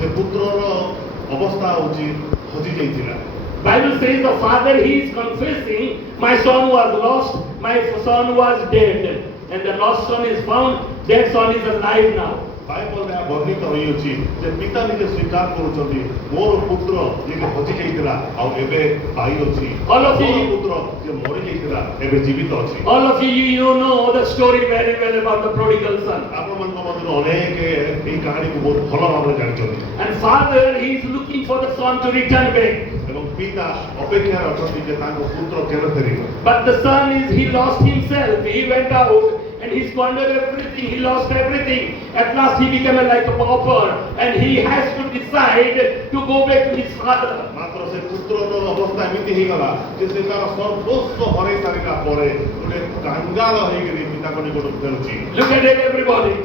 से पुत्रर अवस्था होची हजी जाइतिला Bible says the father he is confessing, my son was lost, my son was dead, and the lost son is found, that son is alive now. Bible में वर्णित होई अछि जे पिता निजे स्वीकार करूछथि मोर पुत्र जे हजी जाइतिला आ एबे पाई अछि All of you- मोर पुत्र जे मरि जाइतिला एबे जीवित अछि All of you know the story very well about the prodigal son. आपण मन मधुर अनेक ए कहानी को बहुत भलो भाबरे जानिछथि And father he is looking for the son to return back. एवं पिता अपेक्षा रखथि जे ताको पुत्र केबे फेरिबो But the son he lost himself, he went out and he squandered everything, he lost everything. At last he became like a pauper and he has to decide to go back to his father. मात्र से पुत्रर अवस्था एमिति हे गला जे से तार सर्वस्व हरै सारिला परे गोटे कांगाल हे गरी पिता को निकट फेरुची Look at it everybody.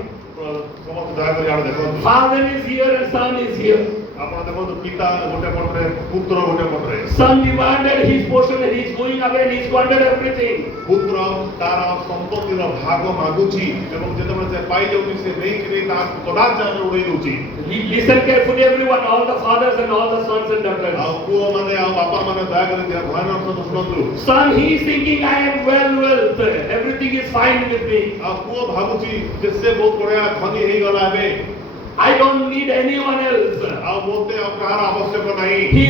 समस्त दया करी आड़ देखो Father is here and son is here. आपण देखो पिता गोटे पटरे पुत्र गोटे पटरे Son demanded his portion and he is going away and he squandered everything. पुत्र तार संपत्तिर भाग मागुची एवं जेतबे से पाई जाउची से नै कि ता कदाचार उड़ै दउची Listen carefully everyone, all the fathers and all the sons and uh daughters. पुओ माने आ बापा माने दया करी दिया भयान अर्थ सुनंतु Son he is thinking I am well, everything is fine with me. आ पुओ भाबुची जे से बहुत बढिया धनी हे गला एबे I don't need anyone else. Uh Mote uh car आवश्यक नाही He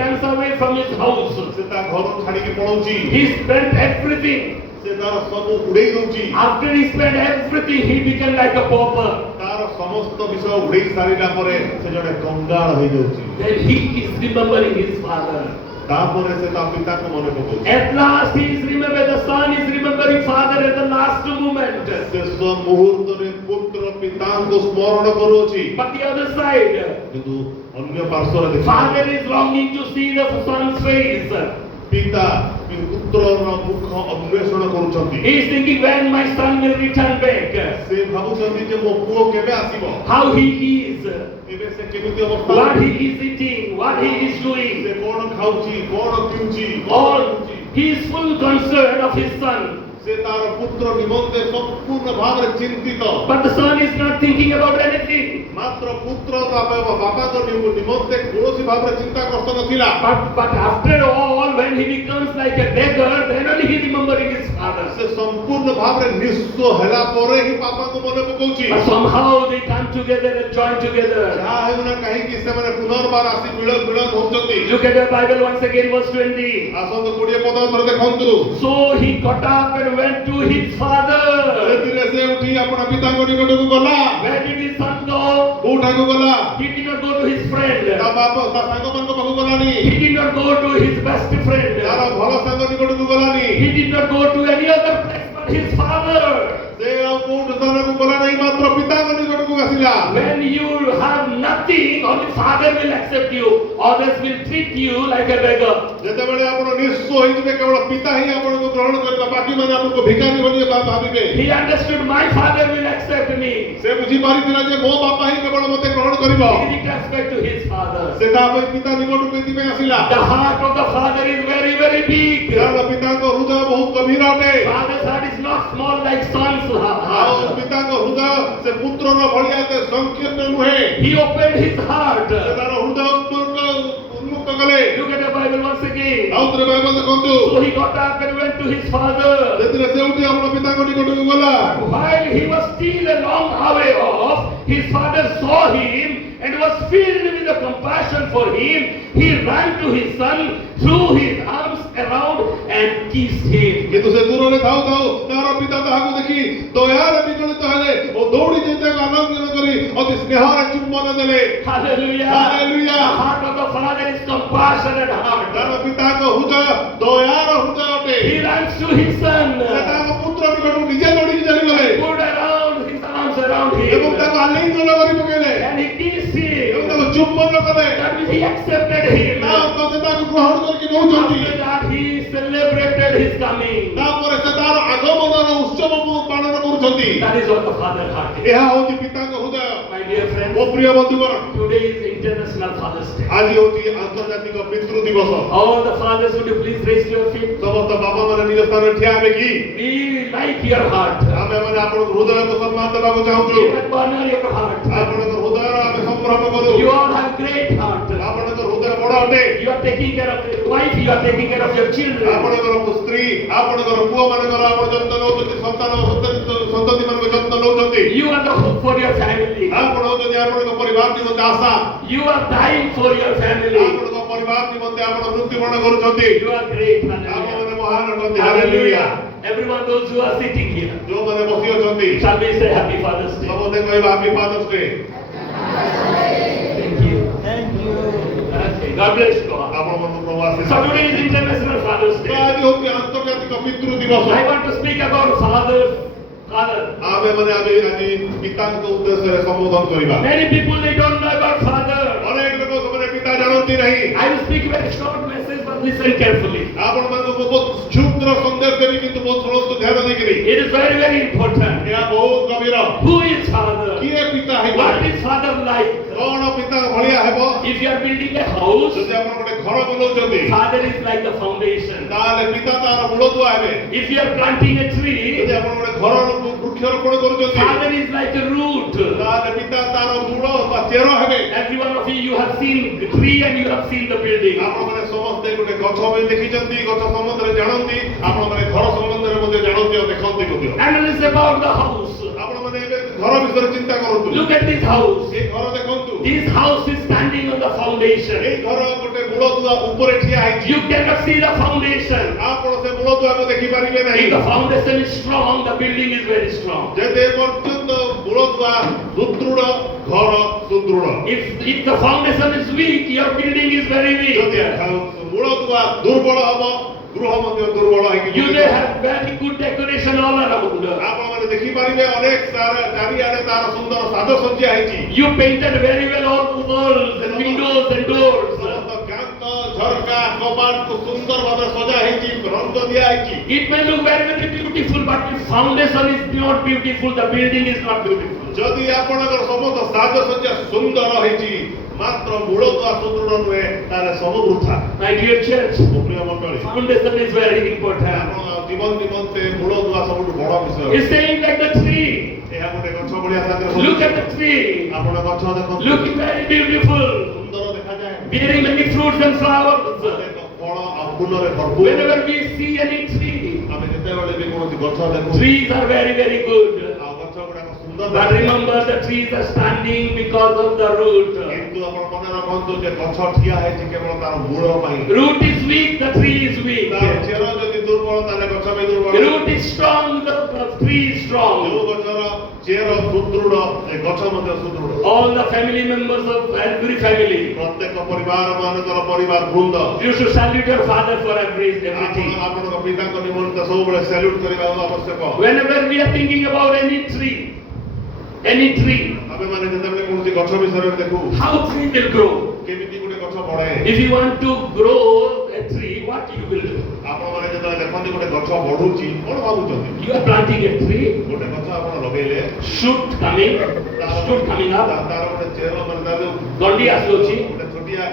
runs away from his house. से ता घर छाडी के पळौची He spent everything. से तार सब उड़ै दउची After he spent everything, he became like a pauper. तार समस्त विषय उड़ै सारिला परे से जने कंगाल हे जाउची Then he is remembering his father. तापरे से ता पिता को मने पकोची At last he is the son is remembering father at the last moment. शेष मुहूर्तरे पुत्र पिताको स्मरण करूची But the other side, किंतु अन्य पार्श्वरे देखि father is longing to see the son's face. पिता पुत्रर मुख अन्वेषण करूछंती He is thinking when my son will return back, से भाबुछंती जे मो पुओ केबे आसीबो how he is, एबे से केमिति अवस्था what he is eating, what he is doing. से कोन खाउची कोन पिउची All he is full concern of his son. से तार पुत्र निमंते संपूर्ण भावरे चिंतित But the son is not thinking about anything. मात्र पुत्र बापा तो निमंते कौनसी भावरे चिंताग्रस्त नथिला But after all, when he becomes like a beggar, then only he remembering his father. से संपूर्ण भावरे निस्व हैला परे ही पापा को मने पकोची But somehow they come together and join together. जा हेउना कहीं कि से माने पुनर्बार आसी मिलन होचंती Look at the Bible once again, verse 20. आसंत 20 पद अंतर देखंतु So he got up and went to his father. धीरे से उठी अपना पिता को निकट को गला Where did his son go? उठा को गला He did not go to his friend. ता बाप ता संग मन को पाखु गलानी He did not go to his best friend. तार भलो संग निकट को गलानी He did not go to any other place but his father. से कोट स्थान को गला नहीं मात्र पिता को निकट को आसिला When you have nothing, only father will accept you. Others will treat you like a beggar. जेते बेले आपण निस्व होई जबे केवल पिता ही आपण को ग्रहण करबा बाकी माने आपण को भिखारी बनिए भाबिबे He understood my father will accept me. से बुझी पारी थिला जे मो बापा ही केवल मते ग्रहण करिबो He returned back to his father. से ता पिता निकट को दिबे आसिला The heart of the father is very, very big. यार पिता को हृदय बहुत गंभीर अटे Father's heart is not small like son's आओ heart. पिता को हृदय से पुत्र न भलिया ते संकीर्ण नुहे He opened his heart. से तार हृदय उन्मुक्त कले Look at the Bible once again. आउत्र बाइबल देखंतु So he got up and went to his father. जेतिरे से उठी अपन पिता को निकट को गला While he was still a long way off, his father saw him and was filled with the compassion for him. He ran to his son, threw his arms around and kissed him. किंतु से दूर रे थाउ थाउ तार पिता ताहाको देखि दयारे विचलित हेले ओ दौड़ी जेते आनंद करी अति स्नेहरे चुम्बन देले Hallelujah. Hallelujah. The heart of the father is compassionate heart. तार पिता को हृदय दयार हृदय अटे He runs to his son. से तार पुत्र निकट निजे दौड़ी चली गले Put around his arms around एवं him. ताको आलिंगन करी पकेले And he kissed एवं him. ताको चुम्बन कले That means he accepted him. ना तो से ताको ग्रहण करके नउचंती After that he celebrated his coming. तापर से तार आगमनर उत्सव पालन करूछंती That is what the father heart is. एहा होती पिता को हृदय My dear friends, ओ प्रिय बंधुगण today is International Father's Day. आज होती अंतर्जातिक पितृ दिवस All the fathers, would you please raise your feet? समस्त बाबा माने निज स्थान ठिया हेबे की We like your heart. आमे माने आपण हृदय को सम्मान देबा को चाहूछु We honor your heart. आपण हृदय आमे संभ्रम କରୁ। You all have great heart. ଆପଣଙ୍କ ହୃଦୟ ବଡ଼ ଅଟେ। You are taking care of your wife, you are taking care of your children. ଆପଣଙ୍କର ସ୍ତ୍ରୀ, ଆପଣଙ୍କର ପୁଅମାନଙ୍କର ଆପଣ ଯତ୍ନ ନେଉଛନ୍ତି, ସନ୍ତତି ମାନଙ୍କ ଯତ୍ନ ନେଉଛନ୍ତି। You are the hope for your family. ଆପଣ ହେଉଛନ୍ତି ଆପଣଙ୍କ ପରିବାର ନିମନ୍ତେ ଆଶା। You are dying for your family. ଆପଣଙ୍କ ପରିବାର ନିମନ୍ତେ ଆପଣ ମୃତ୍ୟୁବରଣ କରୁଛନ୍ତି। You are great. ଆପଣମାନେ ମହାନ ଅଟନ୍ତି। Hallelujah. Everyone, those who are sitting here, ଯୋଉମାନେ ବସି ଅଛନ୍ତି shall we say happy Father's Day? ସମସ୍ତେ କହିବା happy fathers day. Thank you. Okay, God bless you all. ଆପଣମାନଙ୍କୁ ପ୍ରଭୁ ଆଶୀର୍ବାଦ। So today is International Father's ତ Day. ଆଜି ହେଉଛି ଆନ୍ତର୍ଜାତିକ ପିତୃ ଦିବସ। I want to speak about father. ଆମେମାନେ ଆଜି ପିତାଙ୍କ ଉଦ୍ଦେଶ୍ୟରେ ସମ୍ବୋଧନ କରିବା। Many people they don't know about father. ଅନେକ ଲୋକ ସେମାନେ ପିତା ଜାଣନ୍ତି ନାହିଁ। I will speak very short message, but listen carefully. ଆପଣମାନଙ୍କୁ ବହୁତ କ୍ଷୁଦ୍ର ସନ୍ଦେଶ ଦେବି, କିନ୍ତୁ ବହୁତ ଶୁଣନ୍ତୁ ଧ୍ୟାନ ଦେଇକିରି। It is very, very important. ଏହା ବହୁତ ଗଭୀର। Who is father? କିଏ ପିତା ହେବ? What is father like? କଣ ପିତା ଭଳିଆ ହେବ? If you are building a house, ଯଦି ଆପଣ ଗୋଟେ ଘର ବନଉଛନ୍ତି, father is like the foundation. ତାହେଲେ ପିତା ତାର ମୂଳଦୁଆ ହେବେ। If you are planting a tree, ଯଦି ଆପଣ ଗୋଟେ ଘର ବୃକ୍ଷରୋପଣ କରୁଛନ୍ତି, father is like a root. ତାହେଲେ ପିତା ତାର ମୂଳ ବା ଚେର ହେବେ। Every one of you have seen the tree and you have seen the building. ଆପଣମାନେ ସମସ୍ତେ ଗୋଟେ ଗଛ ବି ଦେଖିଛନ୍ତି, ଗଛ ସମ୍ବନ୍ଧରେ ଜାଣନ୍ତି, ଆପଣମାନେ ଘର ସମ୍ବନ୍ଧରେ ମଧ୍ୟ ଜାଣନ୍ତି ଆଉ ଦେଖନ୍ତି ମଧ୍ୟ। Analyze about the house. ଆପଣମାନେ ଏବେ ଘର ବିଷୟରେ ଚିନ୍ତା କରନ୍ତୁ। Look at this house. ଏ ଘର ଦେଖନ୍ତୁ। This house is standing on the foundation. ଏଇ ଘର ଗୋଟେ ମୂଳଦୁଆ ଉପରେ ଠିଆ ହେଇଛି। You cannot see the foundation. ଆପଣ ସେ ମୂଳଦୁଆକୁ ଦେଖିପାରିବେ ନାହିଁ। If the foundation is strong, the building is very strong. ଯେତେ ପର୍ଯ୍ୟନ୍ତ ମୂଳଦୁଆ ସୁଦୃଢ, ଘର ସୁଦୃଢ। If the foundation is weak, your building is very ଯଦି weak. ମୂଳଦୁଆ ଦୁର୍ବଳ ହବ, ଗୃହ ମଧ୍ୟ ଦୁର୍ବଳ ହେଇକି You may have very good decoration all around. ଆପଣମାନେ ଦେଖିପାରିବେ ଅନେକ ଚାରିଆଡେ ତାର ସୁନ୍ଦର ସାଜସଜ୍ଜା ହେଇଛି। You painted very well all the walls and windows and doors. ସମସ୍ତ କାନ୍ଥ, ଝରକା, କବାଟକୁ ସୁନ୍ଦର ଭାବରେ ସଜା ହେଇଛି, ରଙ୍ଗ ଦିଆ ହେଇଛି। It may look very, very beautiful, but if foundation is not beautiful, the building is not beautiful. ଯଦି ଆପଣଙ୍କର ସମସ୍ତ ସାଜସଜ୍ଜା ସୁନ୍ଦର ହେଇଛି, ମାତ୍ର ମୂଳଦୁଆ ସୁଦୃଢ ନୁହେଁ, ତାହେଲେ ସବୁ ବୃଥା। My dear church, ମୋ ପ୍ରିୟ ମଣ୍ଡଳୀ, foundation is very important. ଆପଣ ଜୀବନ ନିମନ୍ତେ ମୂଳଦୁଆ ସବୁଠୁ ବଡ଼ ବିଷୟ। It's saying like the tree. ଏହା ଗୋଟେ ଗଛ ଭଳିଆ ସାଥିରେ Look at the tree. ଆପଣ ଗଛ ଦେଖନ୍ତୁ, Looking very beautiful. ସୁନ୍ଦର ଦେଖାଯାଏ, Bearing many fruits and flowers. ଅନେକ ଫଳ ଆଉ ଫୁଲରେ ଭରପୁର। Whenever we see any tree, ଆମେ ଯେତେବେଳେ ବି କୌଣସି ଗଛ ଦେଖୁ, trees are very, very good. ଆଉ ଗଛ ଗୁଡାକ ସୁନ୍ଦର But ଦେଖାଯାଏ। remember, the trees are standing because of the root. କିନ୍ତୁ ଆପଣ ମନେ ରଖନ୍ତୁ ଯେ ଗଛ ଠିଆ ହେଇଛି କେବଳ ତାର ମୂଳ ପାଇଁ। Root is weak, the tree is weak. ତାର ଚେର ଯଦି ଦୁର୍ବଳ, ତାହେଲେ ଗଛ ବି ଦୁର୍ବଳ। Root is strong, the tree is strong. ଯୋଉ ଗଛର ଚେର ସୁଦୃଢ, ଏ ଗଛ ମଧ୍ୟ ସୁଦୃଢ। All the family members of every family, ପ୍ରତ୍ୟେକ ପରିବାର ମାନଙ୍କର ପରିବାର ବୃନ୍ଦ, you should salute your father for everything. ଆପଣଙ୍କ ପିତାଙ୍କ ନିମନ୍ତେ ସବୁବେଳେ ସାଲ୍ୟୁଟ କରିବା ଆବଶ୍ୟକ। Whenever we are thinking about any tree, ଆମେ ମାନେ ଯେତେବେଳେ କୌଣସି ଗଛ ବିଷୟରେ ଦେଖୁ, how tree will grow. କେମିତି ଗୋଟେ ଗଛ ବଢେ। If you want to grow a tree, what you will do? ଆପଣ ମାନେ ଯେତେବେଳେ ଦେଖନ୍ତି ଗୋଟେ ଗଛ ବଢୁଛି, କଣ ଭାବୁଛନ୍ତି? You are planting a tree, ଗୋଟେ ଗଛ ଆପଣ ଲଗେଇଲେ, shoot coming up, ତାର ଗୋଟେ ଚେର ମାନେ ତାର ଯୋଉ ଗଣ୍ଡି ଆସୁଛି, ଗୋଟେ ଛୋଟିଆ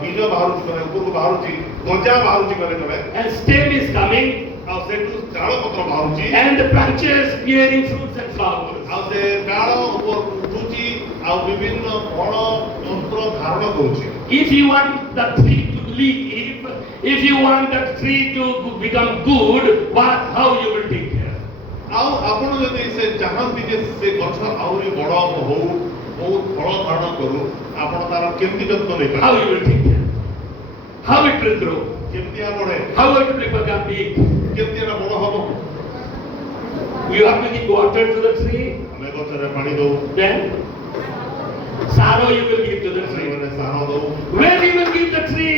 ବୀଜ ବାହାରୁଛି, ମାନେ ଉପରକୁ ବାହାରୁଛି, ଗଜା ବାହାରୁଛି କଲେ କଲେ, and stem is coming, ଆଉ ସେଠୁ ଡାଳ ପତ୍ର ବାହାରୁଛି, and the branches bearing fruits and flowers. ଆଉ ସେ ଡାଳ ଉଠୁଛି, ଆଉ ବିଭିନ୍ନ ଫଳ ପତ୍ର ଧାରଣ କରୁଛି। If you want the tree to live, if you want that tree to become good, how you will take care? ଆଉ ଆପଣ ଯଦି ସେ ଚାହାନ୍ତି ଯେ ସେ ଗଛ ଆହୁରି ବଡ଼ ହଉ, ବହୁତ ଫଳ ଧାରଣ କରୁ, ଆପଣ ତାର କେମିତି ଯତ୍ନ ନେଇପାରିବେ? How you will take care? How it will grow? କେମିତି ବଢେ? How it will become big? କେମିତି ଏଟା ବଡ଼ ହବ? You have to give water to the tree, ଆମେ ଗଛରେ ପାଣି ଦଉ, then sorrow you will give to the tree. ମାନେ ସାର ଦଉ। Where you will give the tree?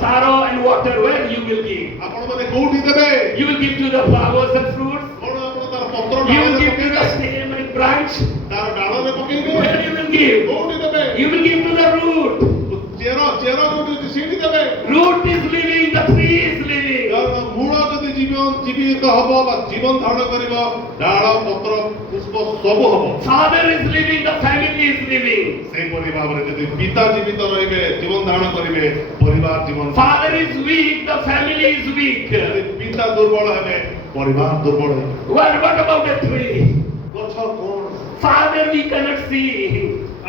Sorrow and water, where you will give? ଆପଣ ମାନେ କୋଉଠି ଦେବେ? You will give to the flowers and fruits. କଣ ଆପଣ ତାର ପତ୍ର You will ଡାଳରେ give to the ପକେଇବେ? stem and branch. ତାର ଡାଳରେ ପକେଇବେ? Where you will give? କୋଉଠି ଦେବେ? You will give to the root. ଚେର ଯୋଉଠି ଅଛି ସେଇଠି ଦେବେ। Root is living, the tree is living. କାରଣ ମୂଳ ଯଦି ଜୀବିତ ହବ ବା ଜୀବନ ଧାରଣ କରିବ, ଡାଳ ପତ୍ର ପୁଷ୍ପ ସବୁ ହବ। Father is living, the family is living. ସେହିପରି ଭାବରେ ଯଦି ପିତା ଜୀବିତ ରହିବେ, ଜୀବନ ଧାରଣ କରିବେ, ପରିବାର ଜୀବନ। Father is weak, the family is weak. ଯଦି ପିତା ଦୁର୍ବଳ ହେବେ, ପରିବାର ଦୁର୍ବଳ ହେବେ। What about a tree? ଗଛ କଣ? Father we cannot see.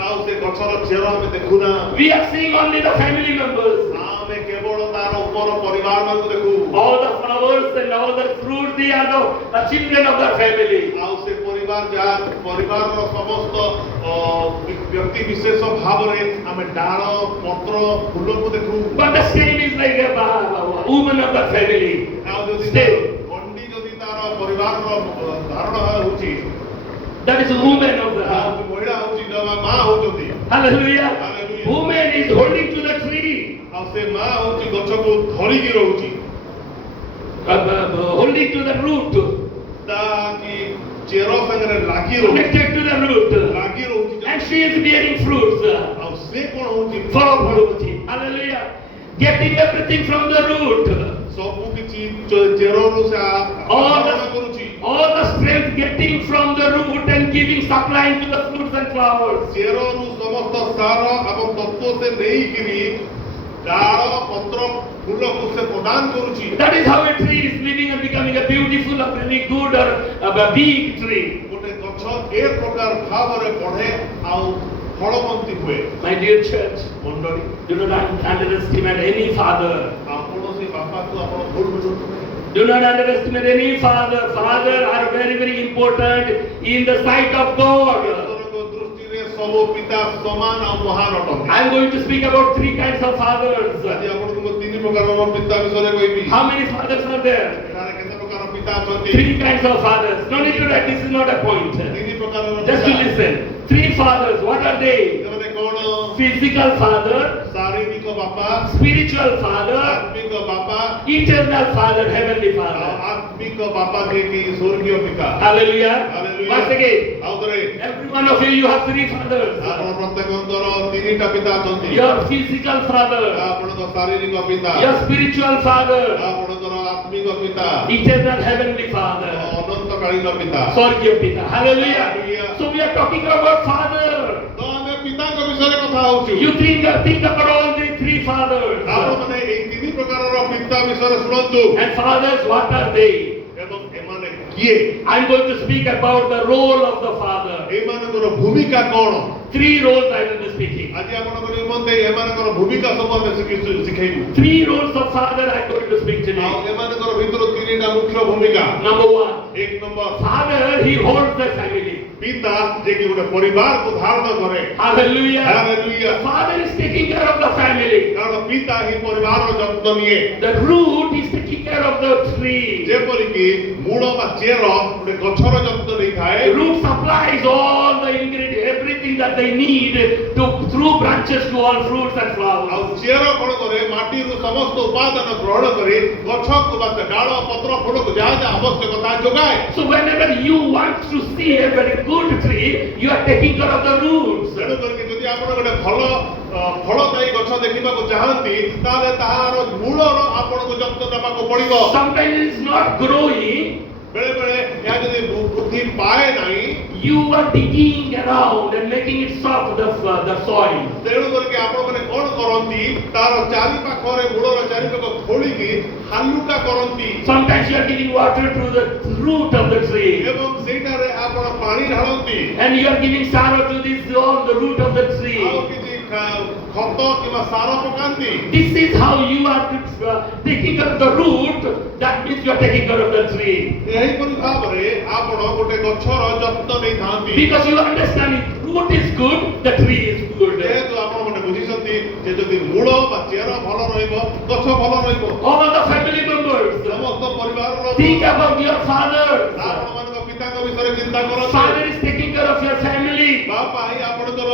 ଆଉ ସେ ଗଛ ଗଛର ଚେର ଆମେ ଦେଖୁନା We are seeing only the family members. ଆମେ କେବଳ ତାର ଉପର ପରିବାର ମାନଙ୍କୁ ଦେଖୁ All the flowers and all the fruit, they are the children of the family. ଆଉ ସେ ପରିବାରର ସମସ୍ତ ବ୍ୟକ୍ତି ବିଶେଷ ଭାବରେ ଆମେ ଡାଳ ପତ୍ର ଫୁଲକୁ ଦେଖୁ But the stem is like a woman of the family. ଆଉ ଯଦି Stem. ଗଣ୍ଡି ଯଦି ତାର ପରିବାରର ଧାରଣ ହେଉଛି That is a woman of the ଆଉ house. ମହିଳା ହେଉଛି ମା ହେଉଛନ୍ତି Hallelujah. Hallelujah. Woman is holding to the tree, ଆଉ ସେ ମା ହେଉଛି ଗଛକୁ ଧରିକି ରହୁଛି holding to the root, ତା କି ଚେର ସାଙ୍ଗରେ ଲାଗି ରହୁଛି connected to the root. ଲାଗି ରହୁଛି And she is bearing fruits. ଆଉ ସେ କ'ଣ ହଉଛି Follow Prabhuji. Hallelujah. Getting everything from the root. ସବୁ କିଛି ଚେରରୁ ସେ All ଆହରଣ କରୁଛି all the strength getting from the root and giving, supplying to the fruits and flowers. ଚେରରୁ ସମସ୍ତ ସାର ଏବଂ ତତ୍ତ୍ୱ ସେ ନେଇକିରି ଡାଳ ପତ୍ର ଫୁଲକୁ ସେ ପ୍ରଦାନ କରୁଛି That is how a tree is living and becoming a beautiful, a very good, or a big tree. ଗୋଟେ ଗଛ ଏ ପ୍ରକାର ଭାବରେ ବଢେ ଆଉ ଫଳବନ୍ତୀ ହୁଏ My dear church, ମଣ୍ଡଳୀ do not underestimate any father. ଆପଣ ସେ ବାପାକୁ ଆପଣ ଭୁଲ ବୁଝନ୍ତୁ Do not underestimate any father. Father are very, very important in the sight of God. ଈଶ୍ୱରଙ୍କ ଦୃଷ୍ଟିରେ ସବୁ ପିତା ସମାନ ଆଉ ମହାନ ଅଟନ୍ତି I am going to speak about three kinds of fathers. ଆଜି ଆପଣଙ୍କୁ ମୁଁ ତିନି ପ୍ରକାରର ପିତା ବିଷୟରେ କହିବି How many fathers are there? ଏଠାରେ କେତେ ପ୍ରକାର ପିତା ଅଛନ୍ତି Three kinds of fathers. No need to write. This is not a point. ତିନି ପ୍ରକାରର Just to ପିତା listen. Three fathers. What are they? ସେମାନେ କ'ଣ Physical father, ଶାରୀରିକ ବାପା spiritual father, ଆତ୍ମିକ ବାପା eternal father, heavenly ଆଉ father. ଆତ୍ମିକ ବାପା ଯିଏକି ସ୍ୱର୍ଗୀୟ ପିତା Hallelujah. Hallelujah. Once again, ଆଉ ଥରେ every one of you have three fathers. ଆପଣ ପ୍ରତ୍ୟେକଙ୍କର ତିନିଟା ପିତା ଅଛନ୍ତି Your physical father, ଆପଣଙ୍କ ଶାରୀରିକ ପିତା your spiritual father, ଆପଣଙ୍କର ଆତ୍ମିକ ପିତା eternal heavenly father, ଅନନ୍ତକାଳୀନ ପିତା Swargya Pita. Hallelujah. Hallelujah. So we are talking about father. ତ ଆମେ ପିତାଙ୍କ ବିଷୟରେ କଥା ହଉଛୁ You think about all the three fathers. ଆପଣମାନେ ଏଇ ତିନି ପ୍ରକାରର ପିତା ବିଷୟରେ ଶୁଣନ୍ତୁ And fathers, what are they? ଏବଂ ଏମାନେ କିଏ I'm going to speak about the role of the father. ଏମାନଙ୍କର ଭୂମିକା କ'ଣ Three roles I will be speaking. ଆଜି ଆପଣଙ୍କ ନିମନ୍ତେ ଏମାନଙ୍କର ଭୂମିକା ସବୁ ଆମେ ଶିଖେଇବୁ Three roles of father I'm going to speak ଆଉ today. ଏମାନଙ୍କର ଭିତରୁ ତିନିଟା ମୁଖ୍ୟ ଭୂମିକା Number one, ଏକ number father, he holds the family. ପିତା ଯିଏକି ଗୋଟେ ପରିବାରକୁ ଧାରଣ କରେ Hallelujah. Hallelujah. Father is taking care of the family. କାରଣ ପିତା ହିଁ ପରିବାରର ଯତ୍ନ ନିଏ The root is taking care of the tree. ଯେପରିକି ମୂଳ ବା ଚେର ଗୋଟେ ଗଛର ଯତ୍ନ ନେଇଥାଏ The root supplies all the ingredients, everything that they need to through branches to all fruits and ଆଉ flowers. ଚେର କ'ଣ କରେ ମାଟିରୁ ସମସ୍ତ ଉପାଦାନ ଗ୍ରହଣ କରି ଗଛକୁ ବା ଡାଳ ପତ୍ର ଫୁଲକୁ ଯାହା ଯାହା ଆବଶ୍ୟକତା ଯୋଗାଏ So whenever you want to see a very good tree, you are taking care of the roots. ତେଣୁ କରିକି ଯଦି ଆପଣ ଗୋଟେ ଭଲ ଫଳଦାୟୀ ଗଛ ଦେଖିବାକୁ ଚାହାନ୍ତି ତାହେଲେ ତାହାର ମୂଳର ଆପଣଙ୍କୁ ଯତ୍ନ ନେବାକୁ ପଡିବ Sometimes it's not growing. ବେଳେ ବେଳେ ଏହା ଯଦି ବୃଦ୍ଧି ପାଏ ନାହିଁ You are digging around and making it soft, the soil. ତେଣୁ କରିକି ଆପଣମାନେ କ'ଣ କରନ୍ତି ତାର ଚାରିପାଖରେ ମୂଳର ଚାରିପାଖ ଖୋଳିକି ହାଲୁକା କରନ୍ତି Sometimes you are giving water to the root of the tree. ଏବଂ ସେଇଟାରେ ଆପଣ ପାଣି ଢାଳନ୍ତି And you are giving sorrow to this on the root of the ଆଉ tree. କିଛି ଖତ କିମ୍ବା ସାର ପକାନ୍ତି This is how you are taking care of the root. That means you are taking care of the tree. ଏହିପରି ଭାବରେ ଆପଣ ଗୋଟେ ଗଛର ଯତ୍ନ ନେଇଥାନ୍ତି Because you understand if root is good, the tree is good. ଯେହେତୁ ଆପଣ ଗୋଟେ ବୁଝିଛନ୍ତି ଯେ ଯଦି ମୂଳ ବା ଚେର ଭଲ ରହିବ ଗଛ ଭଲ ରହିବ All the family members, ସମସ୍ତ ପରିବାରର think about your father. ଆପଣମାନଙ୍କ ପିତାଙ୍କ ବିଷୟରେ ଚିନ୍ତା କରନ୍ତୁ Father is taking care of your family. ବାପା ହିଁ ଆପଣଙ୍କର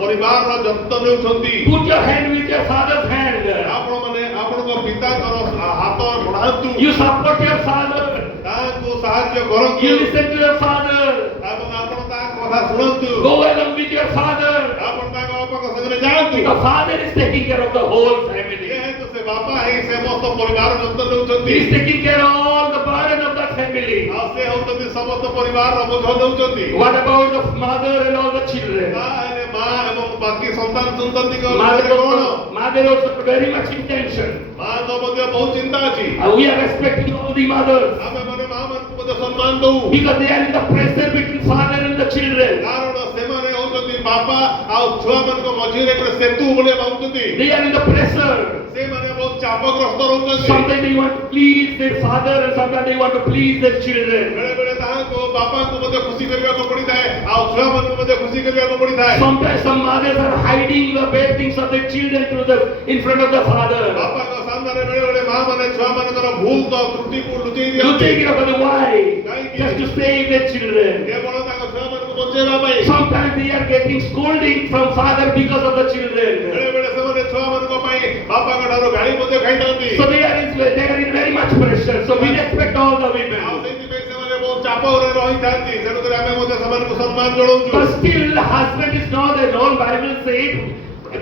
ପରିବାରର ଯତ୍ନ ନେଉଛନ୍ତି Put your hand with your father's hand. ଆପଣମାନେ ଆପଣଙ୍କ ପିତାଙ୍କର ହାତ ବଢାନ୍ତୁ You support your father. ତାଙ୍କୁ ସାହାଯ୍ୟ କରନ୍ତୁ You listen to your father. ଏବଂ ଆପଣ ତାଙ୍କ କଥା ଶୁଣନ୍ତୁ Go along with your father. ଆପଣ ତାଙ୍କ ବାପାଙ୍କ ସାଙ୍ଗରେ ଯାଆନ୍ତୁ Because father is taking care of the whole family. ଯେହେତୁ ସେ ବାପା ହିଁ ସମସ୍ତ ପରିବାର ଯତ୍ନ He ନେଉଛନ୍ତି is taking care of all the burden of that family. ଆଉ ସେ ହଉଛନ୍ତି ସମସ୍ତ ପରିବାରର ବୋଝ ନେଉଛନ୍ତି What about the mother and all the children? ତାହେଲେ ମା ଏବଂ ବାକି ସନ୍ତାନ ସନ୍ତତିଙ୍କ Mother ବିଷୟରେ କ'ଣ also very much intention. ମାଙ୍କ ମଧ୍ୟ ବହୁତ ଚିନ୍ତା ଅଛି We are respecting all the mothers ଆମେ ମାନେ ମା ମାନଙ୍କୁ ମଧ୍ୟ ସମ୍ମାନ ଦଉ because they are in the pressure between father and the children. କାରଣ ସେମାନେ ହଉଛନ୍ତି ବାପା ଆଉ ଛୁଆମାନଙ୍କ ମଝିରେ ଗୋଟେ ସେତୁ ଭଳିଆ ଭାବୁଛନ୍ତି। They are in the pressure. ସେମାନେ ବହୁତ ଚାପଗ୍ରସ୍ତ ରହୁଛନ୍ତି। Sometimes they want to please their father and sometimes they want to please their children. ବେଳେ ବେଳେ ତାହାଙ୍କୁ ବାପାଙ୍କୁ ମଧ୍ୟ ଖୁସି କରିବାକୁ ପଡିଥାଏ ଆଉ ଛୁଆମାନଙ୍କୁ ମଧ୍ୟ ଖୁସି କରିବାକୁ ପଡିଥାଏ। Sometimes some mothers are hiding the bad things of their children in front of the father. ବାପାଙ୍କ ସାମ୍ନାରେ ବେଳେ ବେଳେ ମା ମାନେ ଛୁଆମାନଙ୍କର ଭୁଲ ତ୍ରୁଟିକୁ ଲୁଚେଇ You ଦିଅନ୍ତି। take it up on the why? Just to save their children. କେବଳ ତାଙ୍କ ଛୁଆମାନଙ୍କୁ ବଞ୍ଚେଇବା ପାଇଁ। Sometimes they are getting scolding from father because of the children. ବେଳେ ବେଳେ ସେମାନେ ଛୁଆମାନଙ୍କ ପାଇଁ ବାପାଙ୍କ ଠାରୁ ଗାଳି ମଧ୍ୟ ଖାଇଥାନ୍ତି। So they are in very much pressure. So we respect all the ଆଉ women. ସେଇଥିପାଇଁ ସେମାନେ ବହୁତ ଚାପରେ ରହିଥାନ୍ତି। ତେଣୁକରି ଆମେ ମଧ୍ୟ ସେମାନଙ୍କୁ ସମ୍ମାନ ଜଣାଉଛୁ। But still, husband is not alone. Bible says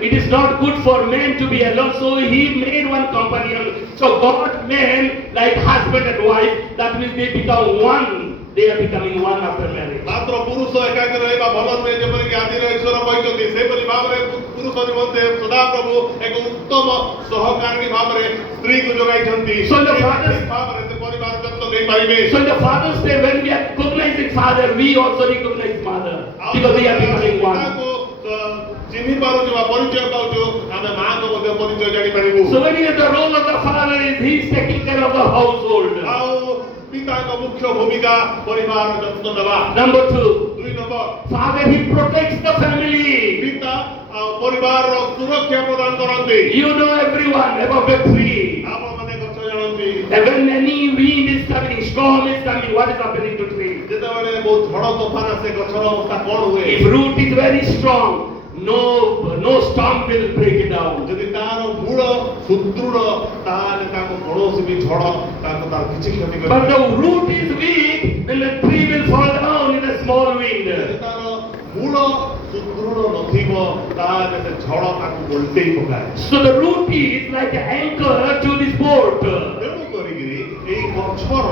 it is not good for men to be alone. So he made one companion. So God made like husband and wife. That means they become one. They are becoming one after marriage. ମାତ୍ର ପୁରୁଷ ଏକାକି ରହିବା ଭଲ ନୁହେଁ ଯେପରିକି ଆଦିର ଈଶ୍ୱର କହିଛନ୍ତି। ସେହିପରି ଭାବରେ ପୁରୁଷ ନିମନ୍ତେ ସଦାପ୍ରଭୁ ଏକ ଉତ୍ତମ ସହକାରିଣୀ ଭାବରେ ସ୍ତ୍ରୀକୁ ଯୋଗାଇଛନ୍ତି। So the father- ଠିକ୍ ଭାବରେ ସେ ପରିବାର ଯତ୍ନ ଦେଇପାରିବେ। So in the Father's Day, when we are recognizing Father, we also recognize Mother because we are becoming one. ପିତାକୁ ଚିହ୍ନି ପାରୁଛୁ ବା ପରିଚୟ ପାଉଛୁ ଆମେ ମାଆଙ୍କ ମଧ୍ୟ ପରିଚୟ ଜାଣିପାରିବୁ। So when the role of the father is he is taking care of the household. ଆଉ ପିତାଙ୍କ ମୁଖ୍ୟ ଭୂମିକା ପରିବାର ଯତ୍ନ ନେବା। Number 2, 2 number Father he protects the family. ପିତା ଆଉ ପରିବାରର ସୁରକ୍ଷା ପ୍ରଦାନ କରନ୍ତି। You know everyone about the tree. ଆପଣମାନେ ଗଛ ଜାଣନ୍ତି And when any wind is coming, storm is coming, what is happening to tree? ଯେତେବେଳେ ବହୁତ ଝଡ଼ ତୋଫାନ ଆସେ ଗଛର ଅବସ୍ଥା କ'ଣ ହୁଏ? If root is very strong, no storm will break it down. ଯଦି ତାର ମୂଳ ସୁଦୃଢ଼ ତାହେଲେ ତାକୁ କୌଣସି ବି ଝଡ଼ ତାକୁ ତାର କିଛି କ୍ଷତି But କରିବ। the root is weak, then the tree will fall down in a small wind. ଯଦି ତାର ମୂଳ ସୁଦୃଢ଼ ନଥିବ ତାହେଲେ ସେ ଝଡ଼ ତାକୁ ଓଲଟେଇ ପକାଏ। So the root is like an anchor to this boat. ତେଣୁ କରିକିରି ଏଇ ଗଛର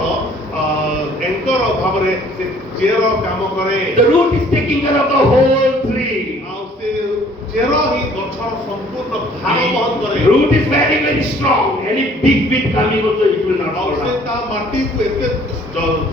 ଏଙ୍କର ଭାବରେ ସେ ଚେର କାମ କରେ। The root is taking care of the whole tree. ଆଉ ସେ ଚେର ହିଁ ଗଛର ସମ୍ପୂର୍ଣ୍ଣ ଭାର ବହନ କରେ। Root is very, very strong. Any big wind coming also it will not ଆଉ fall ସେ down. ତା ମାଟିକୁ ଏତେ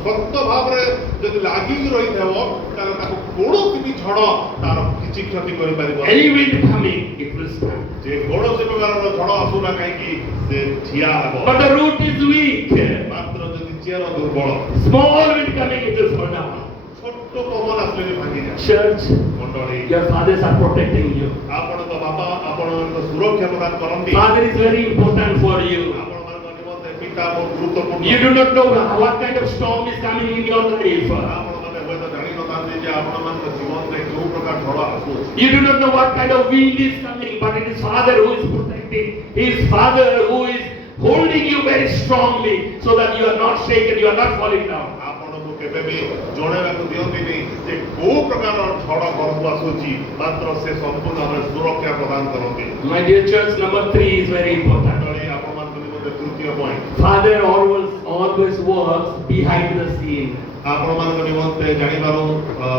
ଶକ୍ତ ଭାବରେ ଯଦି ଲାଗିକି ରହିଥିବ ତାହେଲେ ତାକୁ କୌଣସି ବି ଝଡ଼ ତାର କିଛି କ୍ଷତି କରିପାରିବ। Any wind coming, it will stand. ଯେ କୌଣସି ପ୍ରକାରର ଝଡ଼ ଆସୁନା କାହିଁକି ସେ ଠିଆ ହେବ। But the root is weak. ମାତ୍ର ଯଦି ଚେର ଦୁର୍ବଳ Small wind coming, it will fall down. ଛୋଟ ପବନ ଆସିଲେ ବି ଭାଙ୍ଗିଯାଏ। Church, ମଣ୍ଡଳୀ your fathers are protecting you. ଆପଣଙ୍କ ବାପା ଆପଣଙ୍କ ସୁରକ୍ଷା ପ୍ରଦାନ କରନ୍ତି। Father is very important for you. ଆପଣମାନଙ୍କ ନିମନ୍ତେ ପିତା ବହୁତ ଗୁରୁତ୍ୱପୂର୍ଣ୍ଣ। You do not know what kind of storm is coming in your life. ଆପଣମାନେ ହୁଏତ ଜାଣିନଥାନ୍ତି ଯେ ଆପଣମାନଙ୍କ ଜୀବନରେ କେଉଁ ପ୍ରକାର ଝଡ଼ ଆସୁଅଛି। You do not know what kind of wind is coming, but it is Father who is protecting. His Father who is holding you very strongly so that you are not shaken, you are not falling down. ଆପଣଙ୍କୁ କେବେ ବି ଜଣାଇବାକୁ ଦିଅନ୍ତିନି ଯେ କୋଉ ପ୍ରକାରର ଝଡ଼ ଘରକୁ ଆସୁଛି ମାତ୍ର ସେ ସମ୍ପୂର୍ଣ୍ଣ ଭାବରେ ସୁରକ୍ଷା ପ୍ରଦାନ କରନ୍ତି। My dear church, number 3 is very important. ମଣ୍ଡଳୀ ଆପଣମାନଙ୍କ ନିମନ୍ତେ ତୃତୀୟ point Father always works behind the scene. ଆପଣମାନଙ୍କ ନିମନ୍ତେ ଜାଣିବାର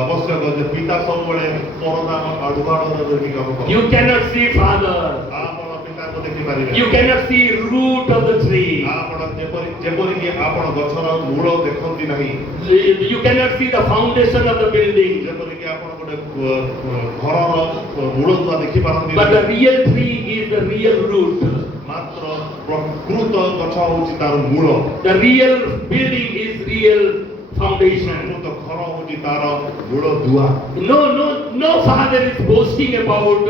ଆବଶ୍ୟକ ଯେ ପିତା ସବୁବେଳେ ପରଦା ଆଢୁଆଡ଼ରେ ରହିକି କାମ କରନ୍ତି। You cannot see Father. ଆପଣ ପିତାଙ୍କୁ ଦେଖିପାରିବେ। You cannot see root of the tree. ଆପଣ ଯେପରିକି ଆପଣ ଗଛର ମୂଳ ଦେଖନ୍ତି ନାହିଁ You cannot see the foundation of the building. ଯେପରିକି ଆପଣ ଗୋଟେ ଘରର ମୂଳଦୁଆ ଦେଖିପାରନ୍ତି But the real tree is the real root. ମାତ୍ର ପ୍ରକୃତ ଗଛ ହେଉଛି ତାର ମୂଳ। The real building is real foundation. ପ୍ରକୃତ ଘର ହେଉଛି ତାର ମୂଳଦୁଆ। No father is boasting about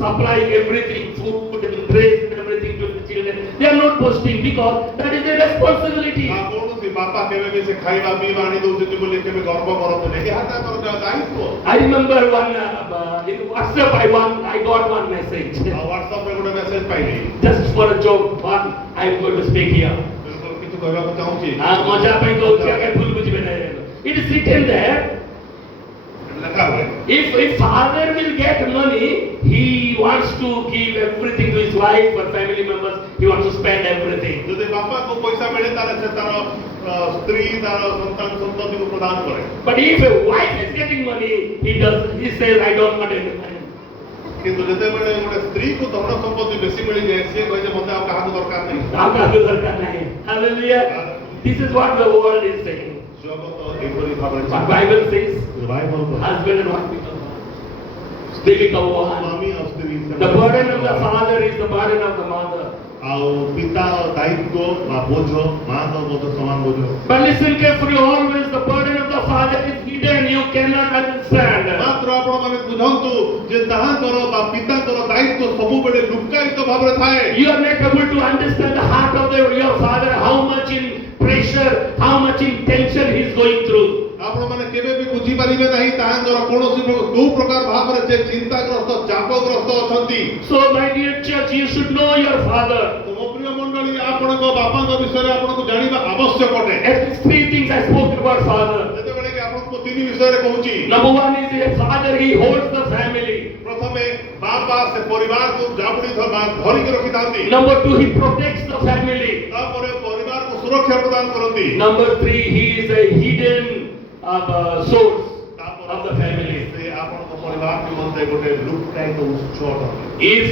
supplying everything, food and dress and everything to the children. They are not boasting because that is their responsibility. କୌଣସି ବାପା କେବେ ବି ସେ ଖାଇବା ପିଇବା ଆଣି ଦଉଛନ୍ତି ବୋଲି କେବେ ଗର୍ବ କରନ୍ତୁନି। ଏହା ତାଙ୍କର ଦାୟିତ୍ୱ। I remember in WhatsApp I got one message. ହ୍ୱାଟ୍ସଆପରେ ଗୋଟେ ମେସେଜ ପାଇଲି। Just for a joke, one I am going to speak here. କିଛି କହିବାକୁ ଚାହୁଁଛି। ମଜା ପାଇଁ କହୁଛି ଆଜ୍ଞା ଭୁଲ ବୁଝିବେ ନାହିଁ। It is written there. ଲେଖା ହୁଏ If father will get money, he wants to give everything to his wife or family members. He wants to spend everything. ଯଦି ବାପାକୁ ପଇସା ମିଳେ ତାହେଲେ ସେ ତାର ସ୍ତ୍ରୀ ତାର ସନ୍ତାନ ସନ୍ତତିକୁ ପ୍ରଦାନ କରେ। But if a wife is getting money, he says, I don't want any money. କିନ୍ତୁ ଯେତେବେଳେ ଗୋଟେ ସ୍ତ୍ରୀକୁ ଧନ ସମ୍ପତ୍ତି ବେଶୀ ମିଳିଯାଏ ସିଏ କହିଲେ ମୋତେ ଆଉ କାହାକୁ ଦରକାର ନାହିଁ। Hallelujah. This is what the world is saying. ଜଗତ ଏପରି ଭାବରେ But Bible says, Bible husband and wife become one. ସ୍ତ୍ରୀ का one. ସ୍ୱାମୀ ଆଉ ସ୍ତ୍ରୀ The burden of the father is the burden of the mother. ଆଉ ପିତାର ଦାୟିତ୍ୱ ବା ବୋଝ ମାର ବୋଝ ସମାନ ବୋଝ। But listen carefully, always the burden of the father is hidden, you cannot understand. ମାତ୍ର ଆପଣମାନେ ବୁଝନ୍ତୁ ଯେ ତାହାଙ୍କର ବା ପିତାଙ୍କର ଦାୟିତ୍ୱ ସବୁବେଳେ ଲୁକାୟିତ ଭାବରେ ଥାଏ। You are not able to understand the heart of your father, how much in pressure, how much in tension he is going through. ଆପଣମାନେ କେବେ ବି ବୁଝିପାରିବେ ନାହିଁ ତାହାଙ୍କର କୌଣସି କୋଉ ପ୍ରକାର ଭାବରେ ସେ ଚିନ୍ତାଗ୍ରସ୍ତ ଚାପଗ୍ରସ୍ତ ଅଛନ୍ତି। So my dear church, you should know your father. ମୋ ପ୍ରିୟ ମଣ୍ଡଳୀ ଆପଣଙ୍କ ବାପାଙ୍କ ବିଷୟରେ ଆପଣଙ୍କୁ ଜାଣିବା ଆବଶ୍ୟକ ଅଟେ। At least three things I spoke about father. ଯେତେବେଳେ କି ଆପଣଙ୍କୁ ତିନି ବିଷୟରେ କହୁଛି। Number one is a father, he holds the family. ପ୍ରଥମେ ବାପା ସେ ପରିବାରକୁ ଜାବୁଡ଼ି ଧରିକି ରଖିଥାନ୍ତି। Number two, he protects the family. ତାପରେ ପରିବାରକୁ ସୁରକ୍ଷା ପ୍ରଦାନ କରନ୍ତି। Number three, he is a hidden source of the family. ସେ ଆପଣଙ୍କ ପରିବାର ନିମନ୍ତେ ଗୋଟେ ଲୁକାୟିତ ଉତ୍ସ ଅଟନ୍ତି। If